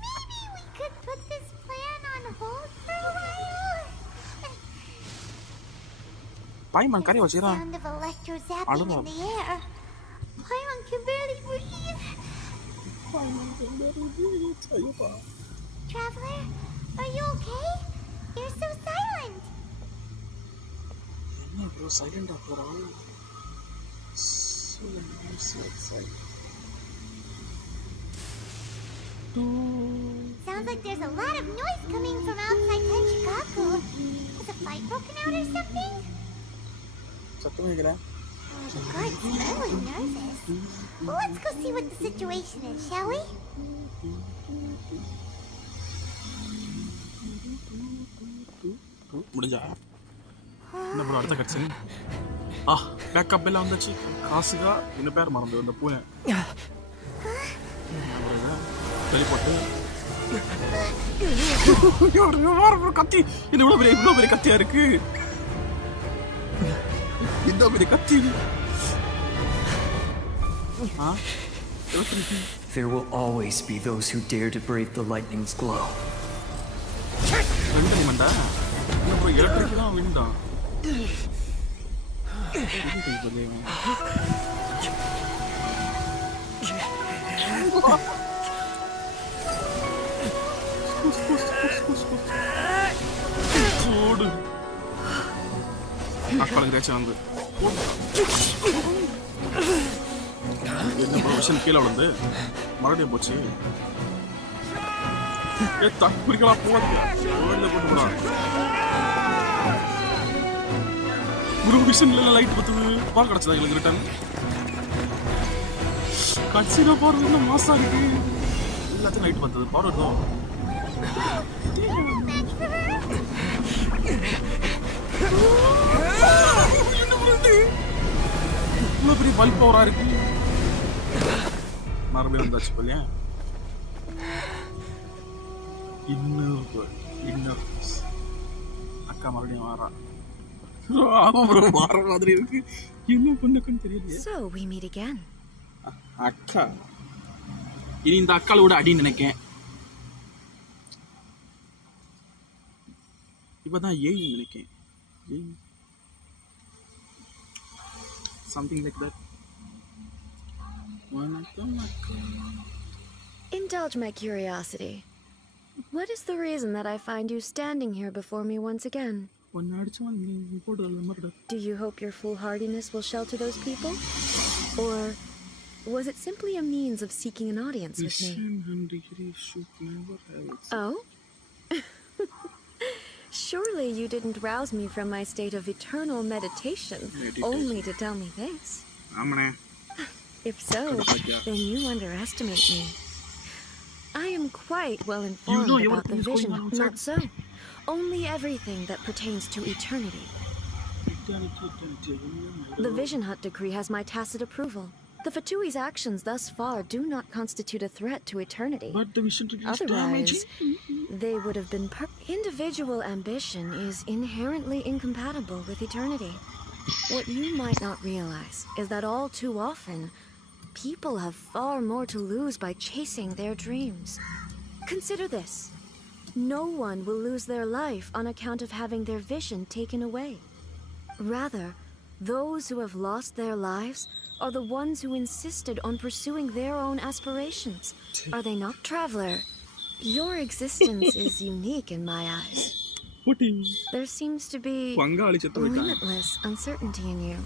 Maybe we could put this plan on hold for a while. பாய்மான் கறி வச்சிரா Sound of electrozapping in the air. Paimon can barely breathe. Traveler, are you okay? You're so silent. என்ன bro சைலண்டா போறா Sounds like there's a lot of noise coming from outside Tenshikaku. Has a fight broken out or something? சத்தமே கேக்கல The guard's really nervous. Well, let's go see what the situation is, shall we? முடிஞ்சா என்ன bro அடுத்த கட்சன் backup எல்லாம் வந்துச்சு காசுகா இன்னும் பேர் மறந்து அந்த பூனை வெளிப்பட்டு கத்தி இது இவ்வளோ பெரிய கத்தியா இருக்கு இந்த பெரிய கத்தி There will always be those who dare to brave the lightning's glow. Electric தான் விண்டா சூடு அக்காளுக்கு ஏதாச்சும் வந்து என்ன ப்ரொஃபஷன் கீழே விழுந்து மறுபடியும் போச்சு குறிக்கலாம் போட்டு போடா ஒரு விஷன்ல லைட் பத்துது பால் கிடச்சதா எங்களுக்கு ரிட்டன் கட்சியில பாரு இன்னும் மாசா இருக்கு எல்லாத்தையும் லைட் பத்துது பாரு இருக்கும் இவ்வளவு பெரிய பல்ப் பவரா இருக்கு மறுபடியும் வந்தாச்சு இல்லையா இன்னொரு அக்கா மறுபடியும் வாரா மாற மாதிரி இருக்கு என்ன பண்ணுக்குன்னு தெரியல So we meet again. அக்கா இனி இந்த அக்காளோட அடின்னு நினைக்கேன் இப்பதான் ஏய் நினைக்கேன் something like that. Indulge my curiosity. What is the reason that I find you standing here before me once again? Do you hope your foolhardiness will shelter those people? Or was it simply a means of seeking an audience with me? Oh? Surely you didn't rouse me from my state of eternal meditation only to tell me this. If so, then you underestimate me. I am quite well informed about the vision. Not so. Only everything that pertains to eternity. The Vision Hut decree has my tacit approval. The Fatui's actions thus far do not constitute a threat to eternity. But the Vision decree is Otherwise, they would have been individual ambition is inherently incompatible with eternity. What you might not realize is that all too often, people have far more to lose by chasing their dreams. Consider this. No one will lose their life on account of having their vision taken away. Rather, those who have lost their lives are the ones who insisted on pursuing their own aspirations. Are they not, traveler? Your existence is unique in my eyes. There seems to be limitless uncertainty in you.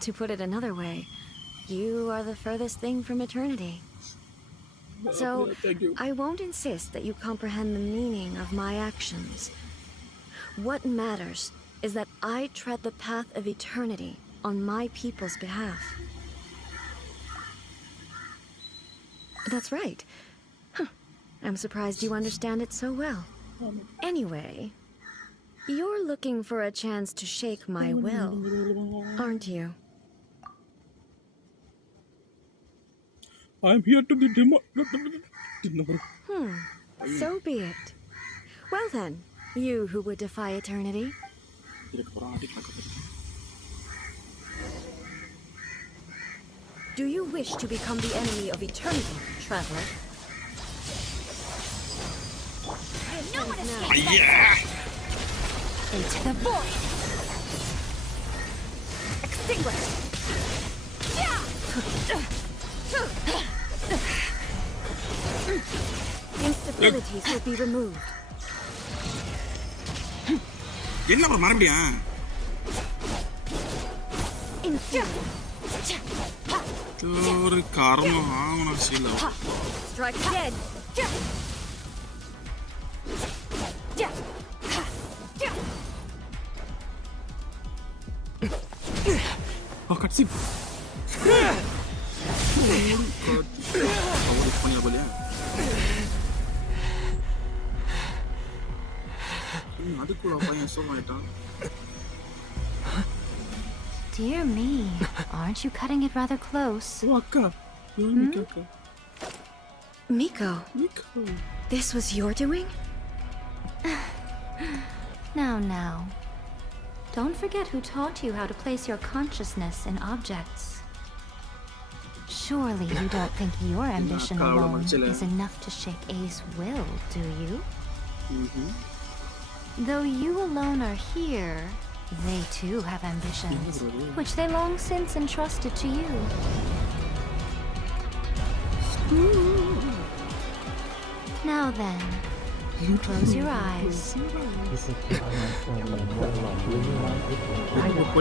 To put it another way, you are the furthest thing from eternity. So, I won't insist that you comprehend the meaning of my actions. What matters is that I tread the path of eternity on my people's behalf. That's right. Huh. I'm surprised you understand it so well. Anyway, you're looking for a chance to shake my will, aren't you? I'm here to be demo. So be it. Well then, you who would defy eternity. Do you wish to become the enemy of eternity, traveler? No one escapes that sword. Into the void. Extinguish. Instabilities will be removed. என்ன bro மறுபடியா? ஒரு கர்ம ஆவன சீல. Strike dead. Oh, cutscene. Dear me, aren't you cutting it rather close? Miko, this was your doing? Now. Don't forget who taught you how to place your consciousness in objects. Surely you don't think your ambition alone is enough to shake A's will, do you? Though you alone are here, they too have ambitions, which they long since entrusted to you. Now then, close your eyes. I hope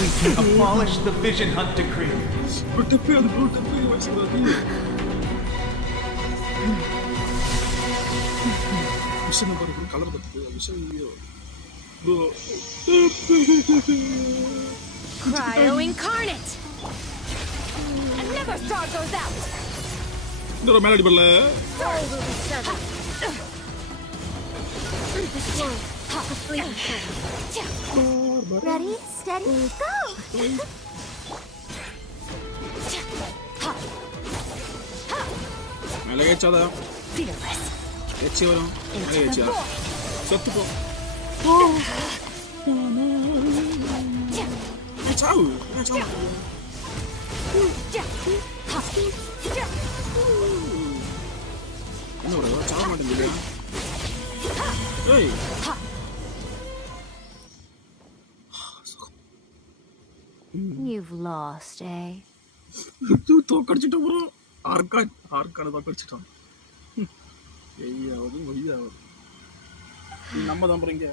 we can abolish the Vision Hunt decree. Cryo incarnate! Another star goes out. இன்னொரு மேலடி பல்ல. Soul will be severed. This world, asleep. Ready, steady, go! மேல ஏச்சாதா. ஏச்சி வரும். மேல ஏச்சியா. செத்து போ. ஏச்சாவு. என்னோட சாவ மாட்டேங்குது. ஏய். You've lost, eh? தோக்கடிச்சிட்டோம் ப்ரோ. ஆர்கான தோக்கடிச்சிட்டோம். ஐயாவது ஒய்யாவது. நம்ம தான் போறீங்க.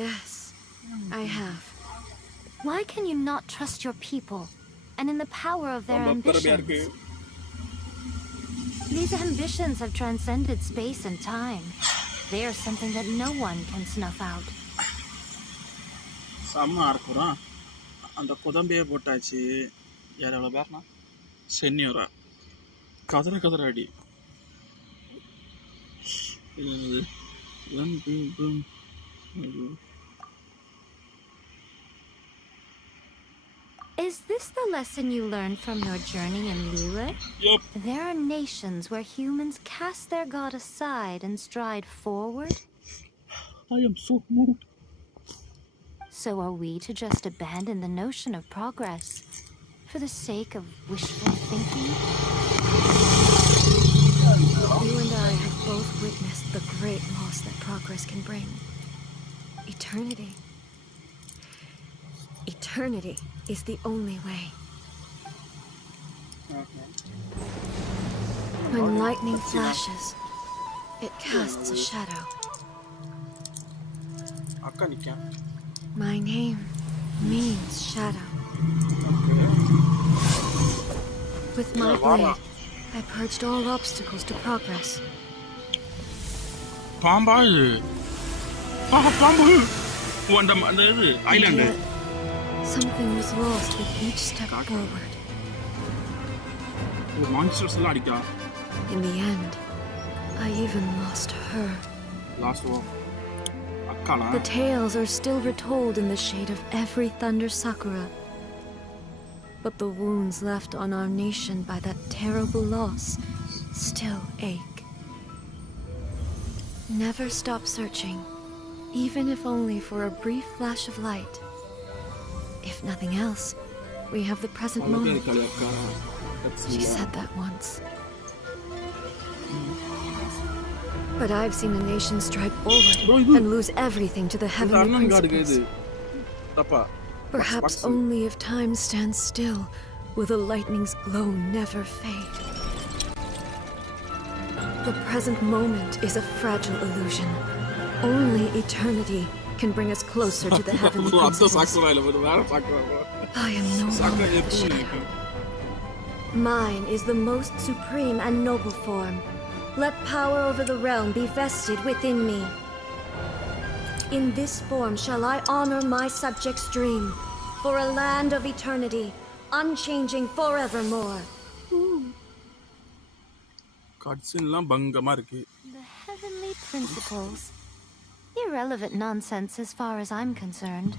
Yes, I have. Why can you not trust your people and in the power of their ambitions? These ambitions have transcended space and time. They are something that no one can snuff out. செம்ம இருக்குறா. அந்த குதம்பையே போட்டாச்சு. யார் எவ்வளோ பேர்னா சென்னியோரா கதற அடி. Is this the lesson you learned from your journey in Liyue? Yep. There are nations where humans cast their god aside and stride forward. I am so moved. So are we to just abandon the notion of progress for the sake of wishful thinking? You and I have both witnessed the great loss that progress can bring. Eternity. Eternity is the only way. When lightning flashes, it casts a shadow. அக்கா நிக்கா. My name means shadow. With my blade, I purged all obstacles to progress. பாம்பா இது? பாம்பு. அந்த இது island. Something was lost with each step forward. Monsters எல்லாம் அடிக்கா. In the end, I even lost her. Last one. Akkala. The tales are still retold in the shade of every thunder sakura. But the wounds left on our nation by that terrible loss still ache. Never stop searching, even if only for a brief flash of light. If nothing else, we have the present moment. She said that once. But I've seen a nation stride forward and lose everything to the heavenly principles. Perhaps only if time stands still will the lightning's glow never fade. The present moment is a fragile illusion. Only eternity can bring us closer to the heavenly principles. I am no longer a shadow. Mine is the most supreme and noble form. Let power over the realm be vested within me. In this form shall I honor my subjects' dream, for a land of eternity, unchanging forevermore. The heavenly principles. Irrelevant nonsense as far as I'm concerned.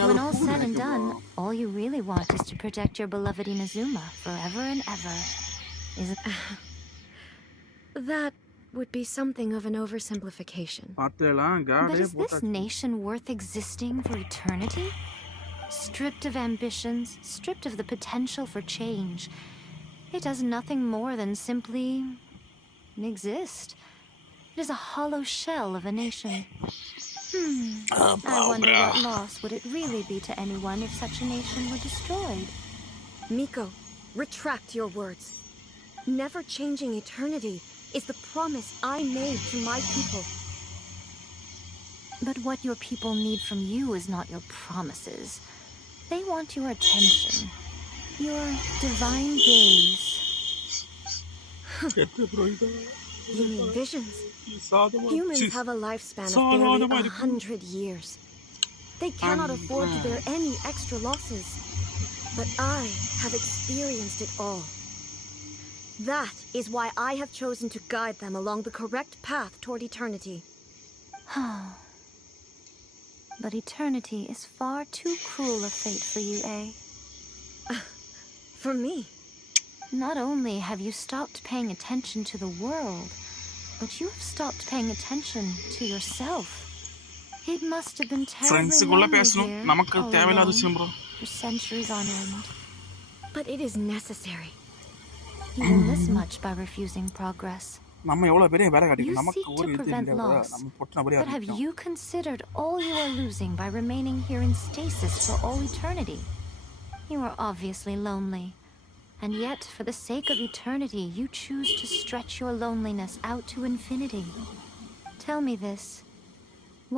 When all's said and done, all you really want is to protect your beloved Inazuma forever and ever. Isn't that would be something of an oversimplification. But is this nation worth existing for eternity? Stripped of ambitions, stripped of the potential for change, it does nothing more than simply exist. It is a hollow shell of a nation. I wonder what loss would it really be to anyone if such a nation were destroyed. Miko, retract your words. Never changing eternity is the promise I made to my people. But what your people need from you is not your promises. They want your attention. Your divine gaze. You mean visions? Humans have a lifespan of barely 100 years. They cannot afford to bear any extra losses. But I have experienced it all. That is why I have chosen to guide them along the correct path toward eternity. But eternity is far too cruel a fate for you, eh? For me? Not only have you stopped paying attention to the world, but you have stopped paying attention to yourself. It must have been terribly lonely here, alone, for centuries on end. But it is necessary. You will miss much by refusing progress. You seek to prevent loss, but have you considered all you are losing by remaining here in stasis for all eternity? You are obviously lonely, and yet for the sake of eternity you choose to stretch your loneliness out to infinity. Tell me this.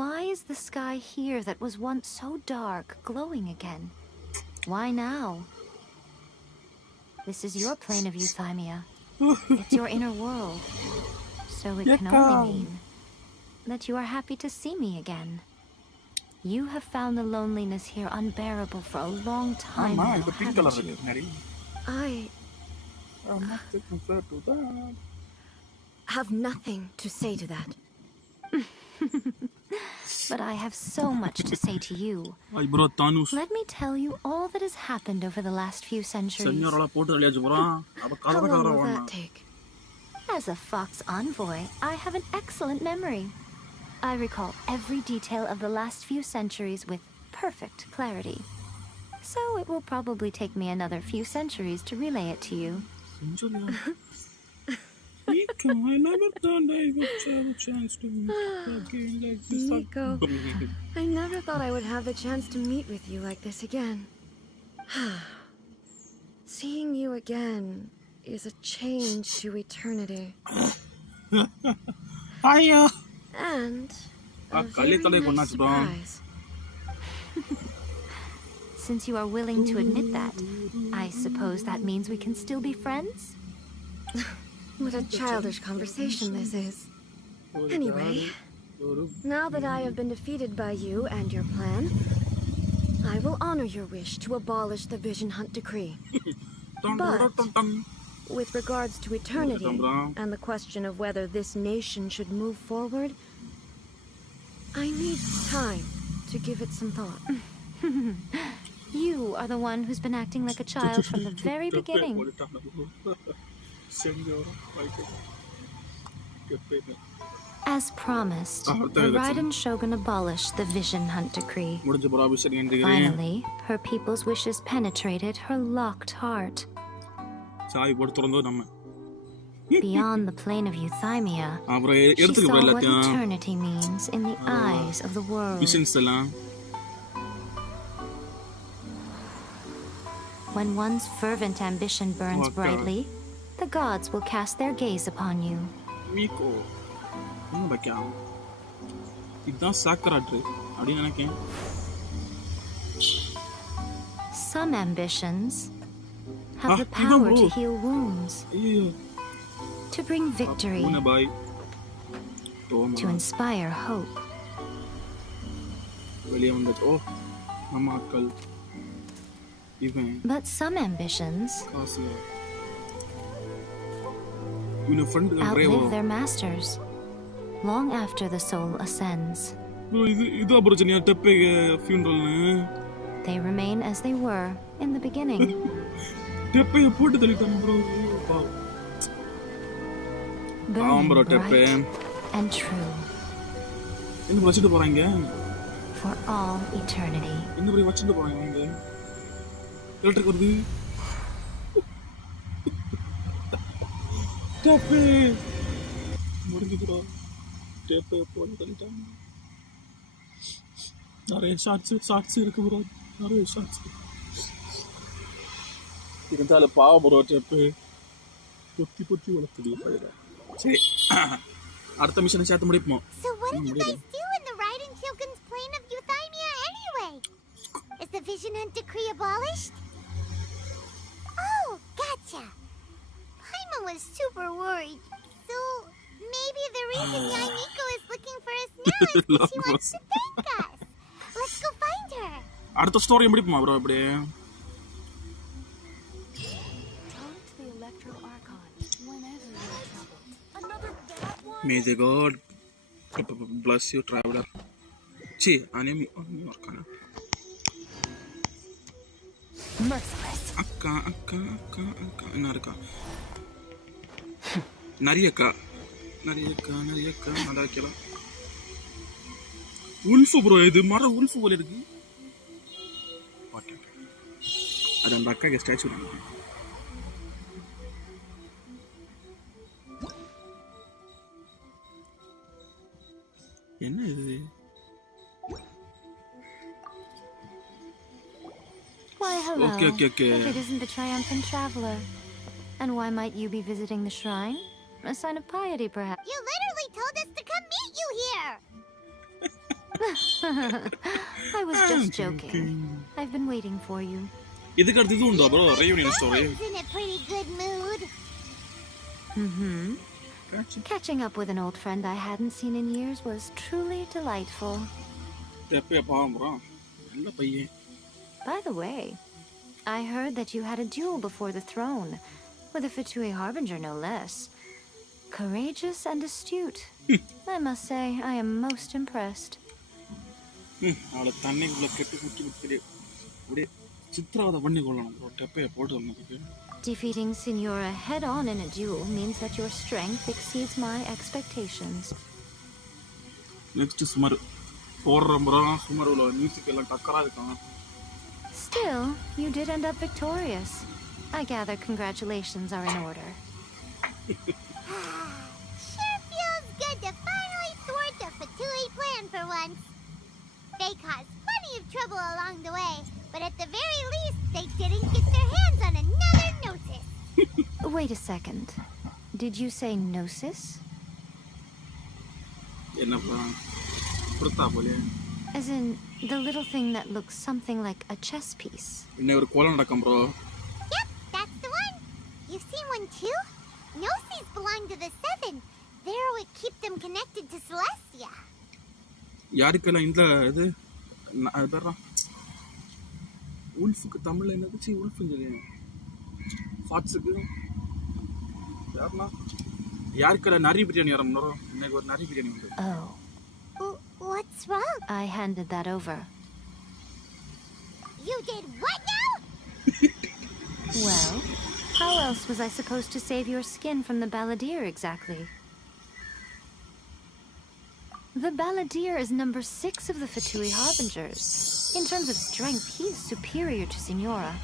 Why is the sky here that was once so dark glowing again? Why now? This is your plane of euthymia. It's your inner world. So it can only mean that you are happy to see me again. You have found the loneliness here unbearable for a long time now, haven't you? I have nothing to say to that. But I have so much to say to you. Let me tell you all that has happened over the last few centuries. How long will that take? As a Fox envoy, I have an excellent memory. I recall every detail of the last few centuries with perfect clarity. So it will probably take me another few centuries to relay it to you. I never thought I would have a chance to meet again like this. Nico, I never thought I would have the chance to meet with you like this again. Seeing you again is a change to eternity. And a very nice surprise. Since you are willing to admit that, I suppose that means we can still be friends? What a childish conversation this is. Anyway, now that I have been defeated by you and your plan, I will honor your wish to abolish the Vision Hunt Decree. But with regards to eternity and the question of whether this nation should move forward, I need time to give it some thought. You are the one who's been acting like a child from the very beginning. As promised, the Raiden Shogun abolished the Vision Hunt Decree. Finally, her people's wishes penetrated her locked heart. Beyond the plane of Euthymia, she saw what eternity means in the eyes of the world. When one's fervent ambition burns brightly, the gods will cast their gaze upon you. Some ambitions have the power to heal wounds, to bring victory, to inspire hope. But some ambitions outlive their masters long after the soul ascends. They remain as they were in the beginning. Burning bright and true for all eternity. இருந்தாலும் பாவம் bro Depp பொத்தி பொத்தி வளர்த்துது சரி அடுத்த மிஷனை சேர்த்து முடிப்போம். So what did you guys do in the Raiden Shogun's plane of Euthymia anyway? Is the Vision Hunt Decree abolished? Oh, gotcha. Paimon was super worried. So maybe the reason Yaimiko is looking for us now is because she wants to thank us. Let's go find her. அடுத்த story முடிப்போமா bro இப்படி? May the God bless you, traveler. Chi, anime Arcana. Merciless. Akka. Naraka. Nariyaka. Nadakela. Wolf bro, இது மர wolf போல இருக்கு. பாட்டு. அது அந்த அக்காக்கு ஸ்டாச்சு தான். என்ன இது? Why, hello. Okay. If it isn't the triumphant traveler. And why might you be visiting the shrine? A sign of piety, perhaps? You literally told us to come meet you here! I was just joking. I've been waiting for you. இதுக்கு அடுத்து உண்டா bro reunion story? Someone's in a pretty good mood. Catching up with an old friend I hadn't seen in years was truly delightful. By the way, I heard that you had a duel before the throne, with a Fatui Harbinger no less. Courageous and astute. I must say, I am most impressed. Defeating Signora head-on in a duel means that your strength exceeds my expectations. Still, you did end up victorious. I gather congratulations are in order. Sure feels good to finally thwart the Fatui plan for once. They caused plenty of trouble along the way, but at the very least, they didn't get their hands on another Gnosis. Wait a second. Did you say Gnosis? கொடுத்தா போலே. As in, the little thing that looks something like a chess piece. இன்னை ஒரு கொலை நடக்கும் bro. Yep, that's the one. You've seen one too? Gnosis belong to the Seven. They're what keep them connected to Celestia. யாருக்கெல்லாம் இந்த இது அது பேரா உல்ஃபுக்கு தமிழ்ல என்னது? சி உல்ஃப்னு சொல்லுங்க. ஃபாட்ஸுக்கு யாருன்னா யாருக்கெல்லாம் நரி பிரியாணி ஆரம்பினோ? இன்னைக்கு ஒரு நரி பிரியாணி உண்டு. Oh. What's wrong? I handed that over. You did what now? Well, how else was I supposed to save your skin from the balladeer exactly? The balladeer is number 6 of the Fatui Harbingers. In terms of strength, he is superior to Signora.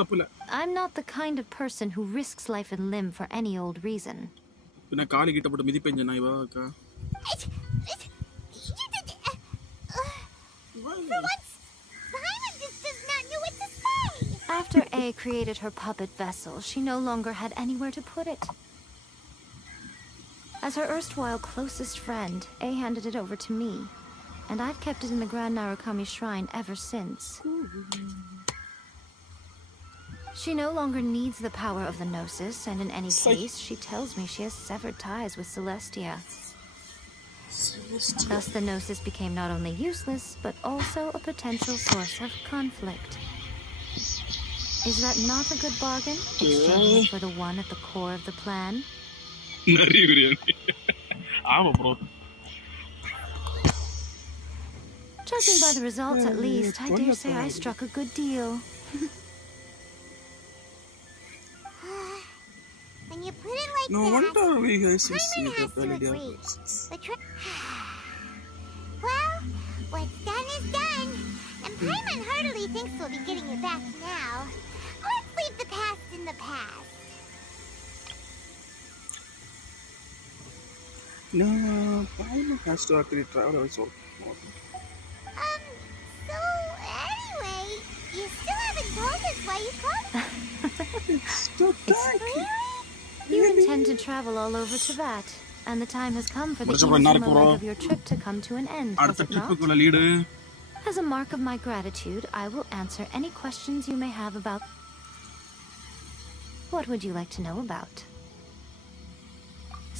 Dappula. I'm not the kind of person who risks life and limb for any old reason. பின்ன காலி கிட்ட போட்டு மிதிப்பேன் சொன்னா இவா அக்கா. For once, Paimon just does not know what to say. After A created her puppet vessel, she no longer had anywhere to put it. As her erstwhile closest friend, A handed it over to me, and I've kept it in the Grand Narukami Shrine ever since. She no longer needs the power of the Gnosis, and in any case, she tells me she has severed ties with Celestia. Thus, the Gnosis became not only useless, but also a potential source of conflict. Is that not a good bargain? Exchanging for the one at the core of the plan? நரி பிரியாணி. ஆமா bro. Judging by the results, at least, I dare say I struck a good deal. When you put it like No that, wonder we guys see Paimon the has to balladeer. agree. Well, what's done is done, and Paimon hardly thinks we'll be getting it back now. Let's leave the past in the past. No, Paimon has to actually travel also. So anyway, you still haven't told us why you called. It's so dark. You intend to travel all over Teyvat, and the time has come for the What is it, inazuma leg of your trip to come to an end, has அடுத்த it not? ட்ரிப்புக்குள்ள lead. As a mark of my gratitude, I will answer any questions you may have about... What would you like to know about?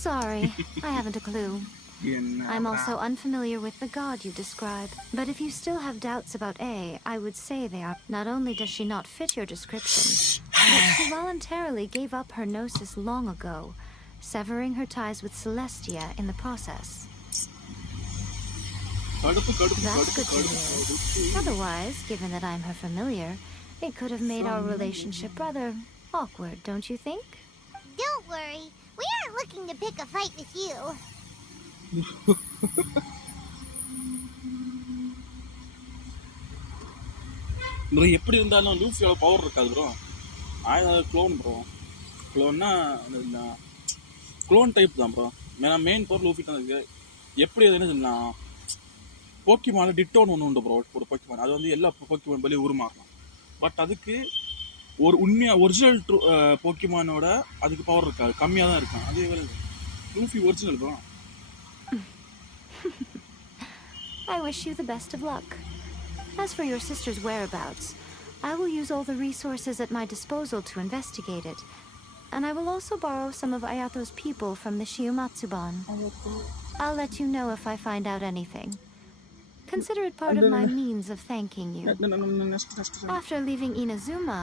Sorry, I haven't a clue. I'm also unfamiliar with the god you describe. But if you still have doubts about A, I would say they are... Not only does she not fit your description, but she voluntarily gave up her gnosis long ago, severing her ties with Celestia in the process. That's good to hear. Otherwise, given that I'm her familiar, it could have made our relationship rather awkward, don't you think? Don't worry, we aren't looking to pick a fight with you. Bro எப்படி இருந்தாலும் லூஃபியோட power இருக்காது bro. Clone bro. க்ளோன்னா clone type தான் bro. Main power Luffy தான் இருக்குது. எப்படி அது என்ன சொல்லலாம், போக்கிமானில் டிட்டோன்னு ஒன்று உண்டு ப்ரோ. ஒரு போக்கிமான் அது வந்து எல்லா போக்கிமான் வெளியே உருமாறலாம். பட் அதுக்கு ஒரு உண்மையாக ஒரிஜினல் போக்கிமானோட அதுக்கு பவர் இருக்காது, கம்மியாக தான் இருக்கும். அதே வேலை Luffy original bro. I wish you the best of luck. As for your sister's whereabouts, I will use all the resources at my disposal to investigate it. And I will also borrow some of Ayato's people from the Shiumatsuban. I'll let you know if I find out anything. Consider it part of my means of thanking you. After leaving Inazuma,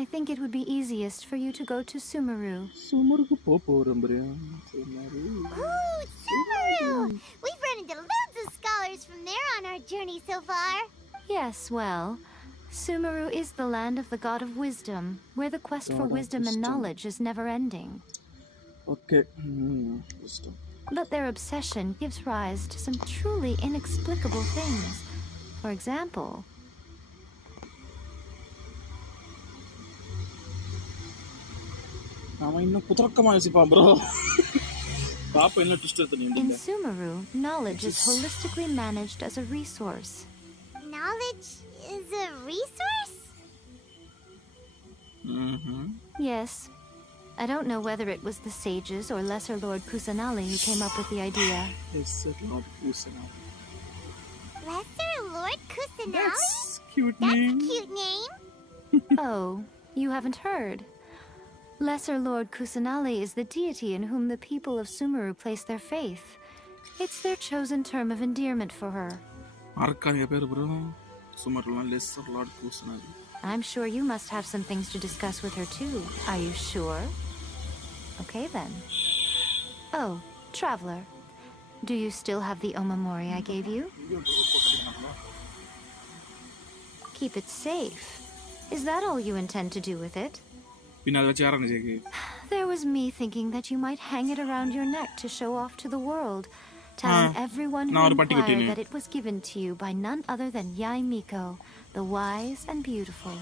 I think it would be easiest for you to go to Sumeru. Sumeru போறோம் bro. Ooh, Sumeru! We've run into loads of scholars from there on our journey so far. Yes, well, Sumeru is the land of the god of wisdom, where the quest for wisdom and knowledge is never ending. Okay. Wisdom. But their obsession gives rise to some truly inexplicable things. For example, அவன் இன்னும் குதர்க்கமா யோசிப்பான் bro. பாப்பா என்ன twist எடுத்து நீங்க. In Sumeru, knowledge is holistically managed as a resource. Knowledge is a resource? Yes. I don't know whether it was the sages or Lesser Lord Kusanali who came up with the idea. Lesser Lord Kusanali. Lesser Lord Kusanali? That's cute That's name. a cute name. Oh, you haven't heard. Lesser Lord Kusanali is the deity in whom the people of Sumeru place their faith. It's their chosen term of endearment for her. மறக்காதீங்க பேரு bro. சுமர்லாம் Lesser Lord Kusanali. I'm sure you must have some things to discuss with her too. Are you sure? Okay then. Oh, Traveler. Do you still have the Omamori I gave you? Keep it safe. Is that all you intend to do with it? There was me thinking that you might hang it around your neck to show off to the world, telling everyone who inquired that it was given to you by none other than Yai Miko, the wise and beautiful.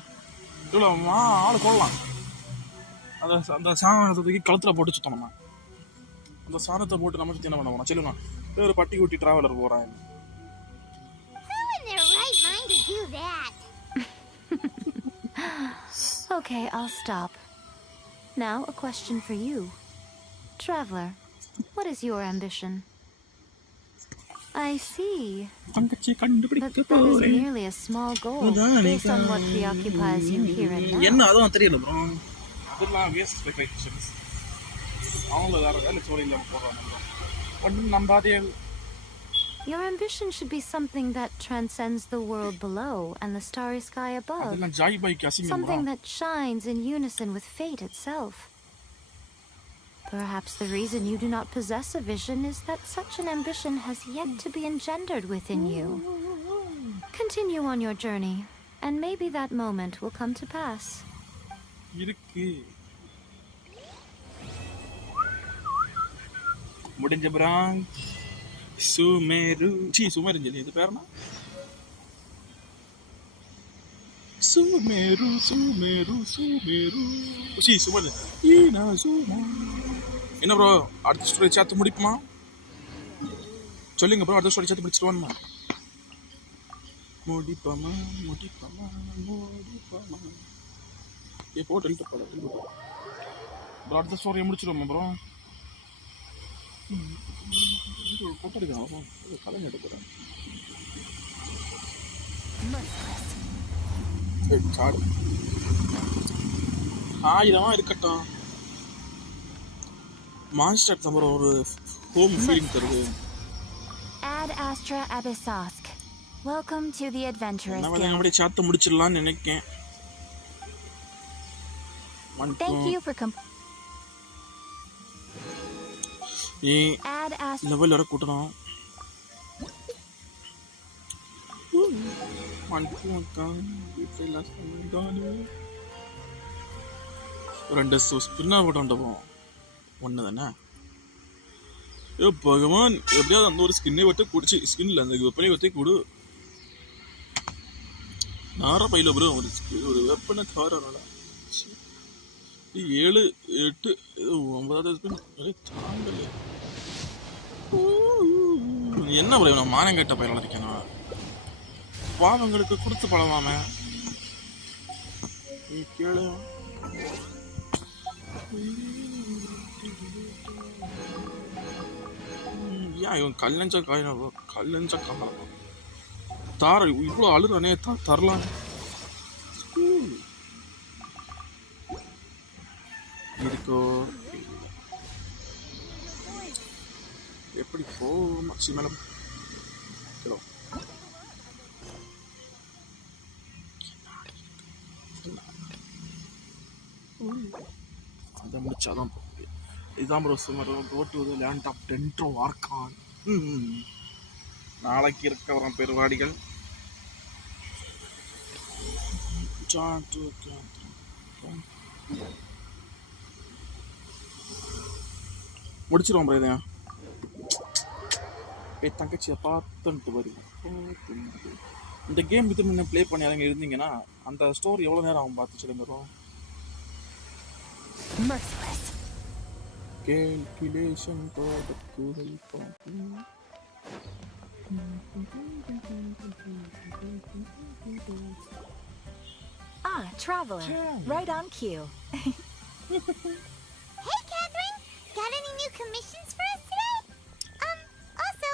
அந்த சாணத்தை தூக்கி கழுத்துல போட்டு சுத்தணுமா? அந்த சாணத்தை போட்டு நம்ம சுத்தி என்ன பண்ண போறோம்? சொல்லுங்க. ஒரு பட்டி குட்டி டிராவலர் போறான். Who in their right mind to do that? Okay, I'll stop. Now a question for you. Traveler, what is your ambition? I see. But that is merely a small goal based on what preoccupies you here and now. என்ன அதான் தெரியல bro. இதெல்லாம் waste specifications. அவங்க வேற வேலை சோரியில போறாங்க. ஒண்ணும் நம்பாதே. Your ambition should be something that transcends the world below and the starry sky above. அதெல்லாம் ஜாய் பைக்கு அசிங்கம் bro. Something that shines in unison with fate itself. Perhaps the reason you do not possess a vision is that such an ambition has yet to be engendered within you. Continue on your journey, and maybe that moment will come to pass. இருக்கு. முடிஞ்ச prank Sumeru Sumeru இது பேர்னா சுமேரு சுமேரு சுமேரு சுமேரு இனாசுமா. என்ன bro அடுத்த story சேர்த்து முடிப்போமா? சொல்லுங்க bro, அடுத்த story சேர்த்து முடிச்சிட்டு வரணுமா? முடிப்போமா முடிப்போமா முடிப்போமா. போட்டு எழுத்து ப்ரோ, அடுத்த ஸ்டோரியை முடிச்சிடுவோமா ப்ரோ? போட்டோ எடுக்கலாம், கலைஞர் எடுக்கிறேன். ஆயிரமா இருக்கட்டும். மான்ஸ்டர் தவிர ஒரு ஹோம் ஃபீலிங் தருது. Ad Astra Abyssosk. Welcome to the Adventurers Guild. நான் அப்படியே சாத்த முடிச்சிடலாம்னு நினைக்கேன். Thank you for Ad Astra level வர கூட்டணும். ரெண்டு ஸ்பின்னர் போட்டு போவோம். ஒன்று தானே? ஏ பகவான், எப்படியாவது அந்த ஒரு ஸ்கின்னை வட்ட குடிச்சு ஸ்கின்ல அந்த வெப்பனை வத்தை கொடு. நார பையில ப்ரோ ஒரு வெப்பனை தாராள 7 8 9 ஸ்பின் தாங்கல. என்ன ப்ரோ நான் மானம் கட்ட பையில இருக்கேனா? பாவங்களுக்கு கொடுத்து பழவாம நீ கேளு. இவன் கல்லஞ்ச காயினா கல்லஞ்ச காமரா தார இவ்வளோ அழுறானே தரலாம். இருக்கோ எப்படி போமா சிமலம் அதை முடிச்சாதான் இதான் bro Sumeru go to the land of Dendro வார்கான். நாளைக்கு இருக்க வர பெருவாடிகள் முடிச்சிருவோம் ப்ரோ. இதை தங்கச்சியை பார்த்துட்டு வருது. இந்த கேம் இது முன்ன ப்ளே பண்ணி அவங்க இருந்தீங்கன்னா அந்த ஸ்டோரி எவ்வளோ நேரம் ஆகும் பார்த்து சொல்லுங்க bro. Calculation for the Google phone. Traveler. Right on cue. some missions for us today? Also,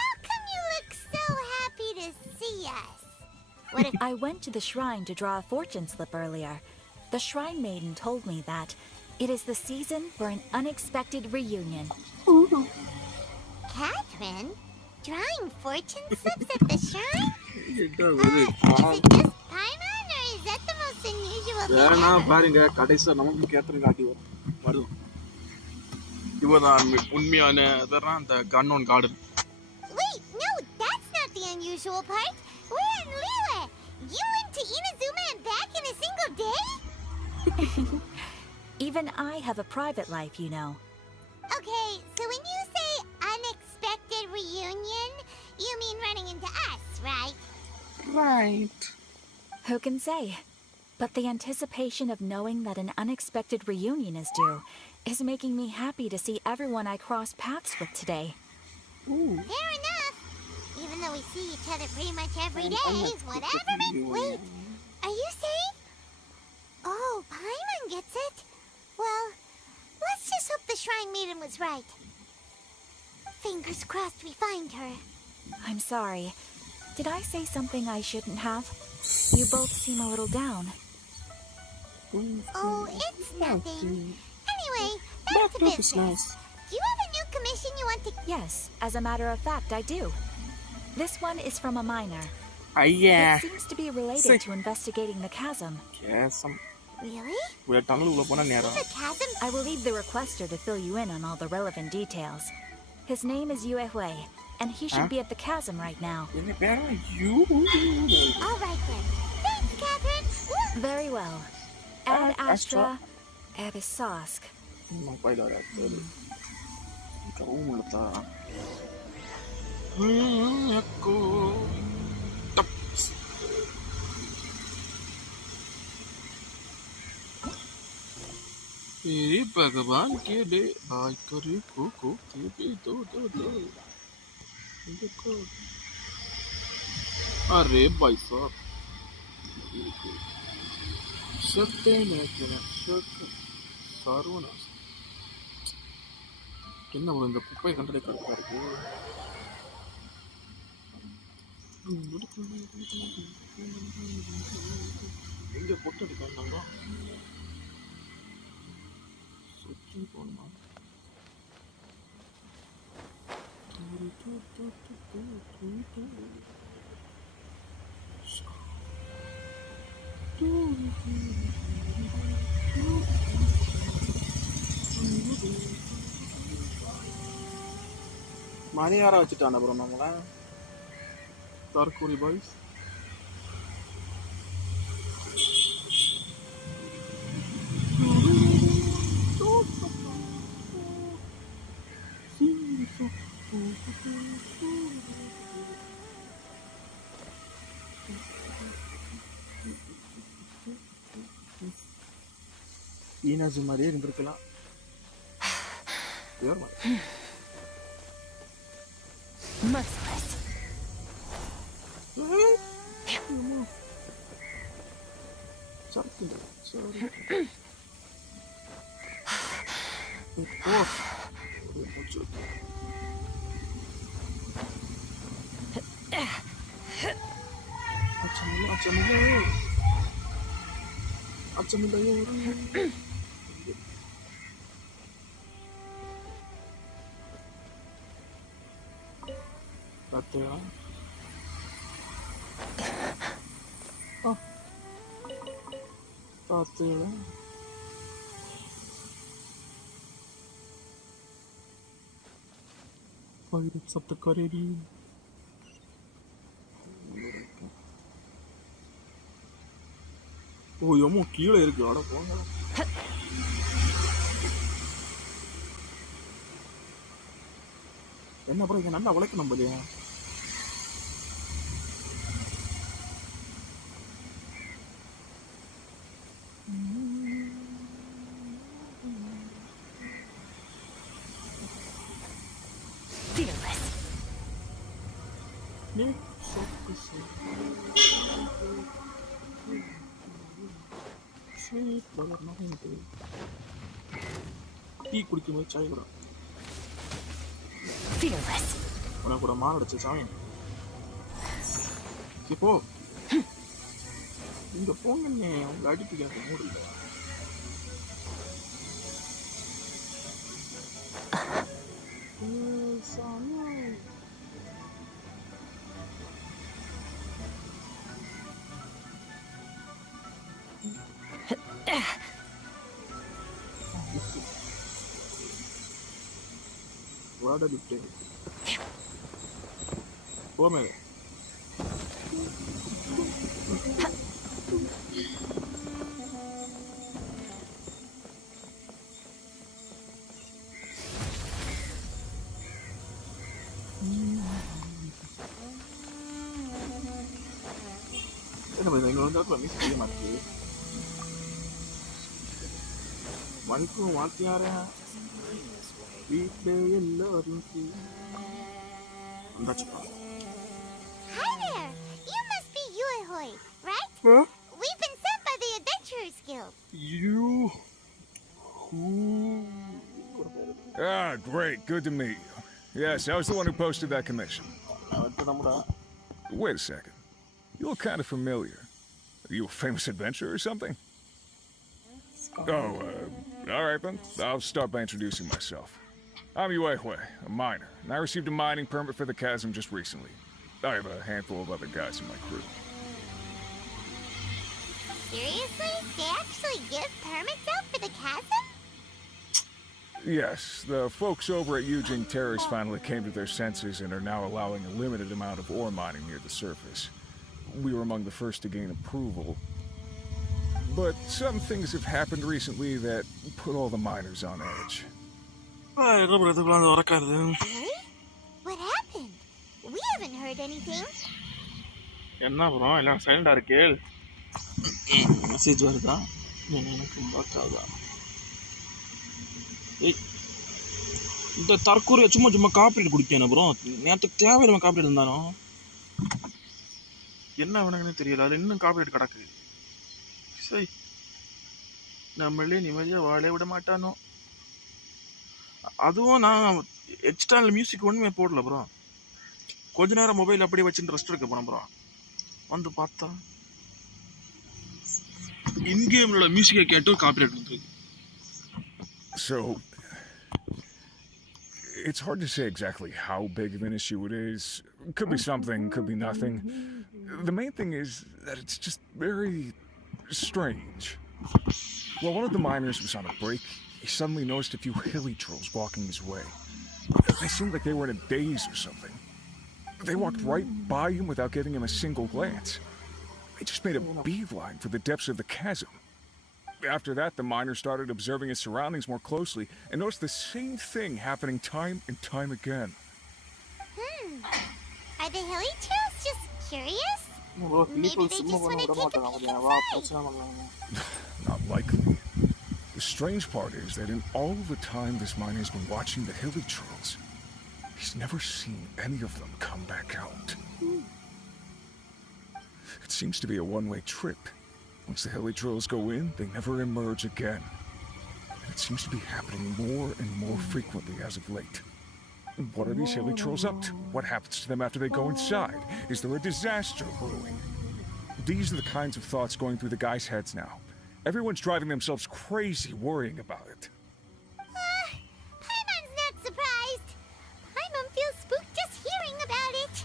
how come you look so happy to see us? What if I went to the shrine to draw a fortune slip earlier? The shrine maiden told me that it is the season for an unexpected reunion. Catherine? Drawing fortune slips at the shrine? Is it just Paimon, or is that the most unusual thing ஏன்னா ever? பாருங்க கடைசியா நமக்கு Catherine காட்டி வரும் இவதான் உண்மையான அதெல்லாம் அந்த கண்ணோன் garden. Wait, no, that's not the unusual part. We're in Lille. You went to Inazuma and back in a single day? Even I have a private life, you know. Okay, so when you say unexpected reunion, you mean running into us, right? Right. Who can say? But the anticipation of knowing that an unexpected reunion is due is making me happy to see everyone I cross paths with today. Fair enough. Even though we see each other pretty much every day, whatever. Wait, are you saying? Oh, Paimon gets it. Well, let's just hope the Shrine Maiden was right. Fingers crossed we find her. I'm sorry. Did I say something I shouldn't have? You both seem a little down. Oh, it's nothing. Anyway, back to business. Do you have a new commission you want to... Yes, as a matter of fact, I do. This one is from a miner. Yeah. It seems to be related to investigating the chasm. Chasm. Really? We are tunnel ulla pona nera. The chasm? I will leave the requester to fill you in on all the relevant details. His name is Yue Hui, and he should be at the chasm right now. You? All right then. Thanks, Catherine. Very well. Ad Astra, Abyssosque. Non puoi dare a te. Caumulta. Ecco. Taps. हे भगवान के दे भाई करे को के भी दो देखो अरे भाई साहब सत्य में क्या सत्य सारोना என்ன ப்ரோ இந்த குப்பை கண்டே கரெக்டா இருக்கு எங்க போட்டு எடுக்காங்க சுத்தி போணுமா மணி யாரா வச்சுட்டான ப்ரோ நம்மள தற்கூரி பாய்ஸ் ஈனாஜு மாதிரியே இருந்திருக்கலாம் Merciless. பார்த்தீங்களா Pirates of the Caribbean. ஓ எம்மோ கீழே இருக்கு அட போங்க என்ன அப்புறம் இங்க நல்லா உழைக்கணும் போலியா டீ குடிக்கும்போது சாய் கூட fearless. உனக்கு கூட மாடு அடிச்சு சாமி இப்போ இங்க போங்கண்ணே உங்களை அடிக்க எனக்கு மூடு இல்லை வாடா விட்டு போமே என்ன பண்ணுங்க இங்க வந்து மிஸ் செய்ய மாட்டேங்குது மணிக்கும் வாத்தியாரா வீட்டில் எல்லாரும் வந்தாச்சுப்பா Hi there! You must be Yuehoi, right? Huh? We've been sent by the Adventurers Guild. You who? Ah, great. Good to meet you. Yes, I was the one who posted that commission. Wait a second. You look kind of familiar. Are you a famous adventurer or something? Oh, all right then. I'll start by introducing myself. I'm Yuehoi, a miner, and I received a mining permit for the chasm just recently. I have a handful of other guys in my crew. Seriously? They actually give permits out for the chasm? Yes, the folks over at Eugene Terrace finally came to their senses and are now allowing a limited amount of ore mining near the surface. We were among the first to gain approval. But some things have happened recently that put all the miners on edge. Really? What happened? We haven't heard anything. என்ன bro எல்லாம் சைலண்டா இருக்கே message வருதா எனக்கு பார்க்காதா இந்த தற்கூரியை சும்மா சும்மா காப்பீடு குடிக்கணும் ப்ரோ நேரத்துக்கு தேவையில்லாம காப்பீடு இருந்தானோ என்ன வேணுங்கன்னு தெரியல அது இன்னும் காப்பீடு கிடக்கு சரி நம்மளே நிம்மதியாக வாழ விட மாட்டானோ அதுவும் நான் எக்ஸ்டர்னல் மியூசிக் ஒன்றுமே போடல ப்ரோ கொஞ்ச நேரம் மொபைல் அப்படியே வச்சுட்டு ரெஸ்ட் எடுக்க போனோம் ப்ரோ வந்து பார்த்தா இன்கேம்ல மியூசிக்கை கேட்டு காப்பிரைட் வந்துருக்கு So, it's hard to say exactly how big of an issue it is. Could be something, could be nothing. The main thing is that it's just very strange. While one of the miners was on a break, he suddenly noticed a few hilly trolls walking his way. They seemed like they were in a daze or something. They walked right by him without giving him a single glance. They just made a beeline for the depths of the chasm. After that, the miner started observing his surroundings more closely and noticed the same thing happening time and time again. Are the hilly trolls just curious? Maybe they just want to take a peek inside. Not likely. The strange part is that in all the time this miner has been watching the hilly trolls, he's never seen any of them come back out. It seems to be a one-way trip. Once the hilly trolls go in, they never emerge again. And it seems to be happening more and more frequently as of late. What are these hilly trolls up to? What happens to them after they go inside? Is there a disaster brewing? These are the kinds of thoughts going through the guys' heads now. Everyone's driving themselves crazy worrying about it. Paimon's not surprised. Paimon feels spooked just hearing about it.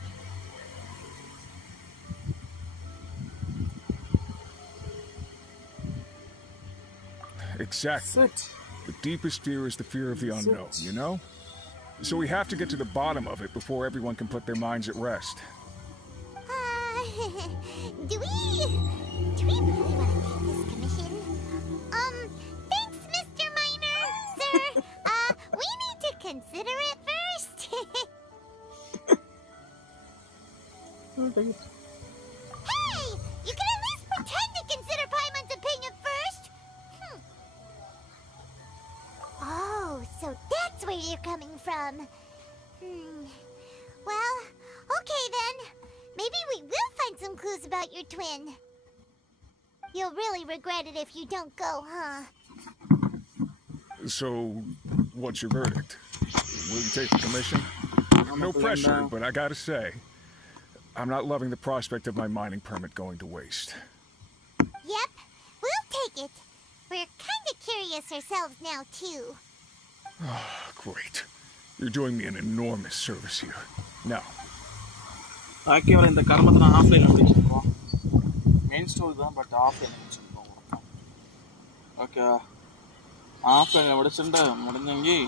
Exactly. The deepest fear is the fear of the unknown, you know? So we have to get to the bottom of it before everyone can put their minds at rest. Do we really want to take this commission? Thanks, Mr. Miner, sir. We need to consider it first. Hey, you can at least pretend to consider Paimon's opinion first. Oh, so that's where you're coming from. Well, okay then. Maybe we will find some clues about your twin. You'll really regret it if you don't go, huh? So, what's your verdict? Will you take the commission? no pressure, but I gotta say, I'm not loving the prospect of my mining permit going to waste. Yep, we'll take it. We're kind of curious ourselves now, too. Great. You're doing me an enormous service here. Now. பாக்கி வர இந்த கர்மத்தை நான் ஆஃப்லைனில் முடிச்சிருக்கோம். Main story தான், but ஆஃப்லைனில் முடிச்சிருக்கோம். ஓகே, ஆஃப்லைனில் முடிச்சுட்டு முடிஞ்சங்கி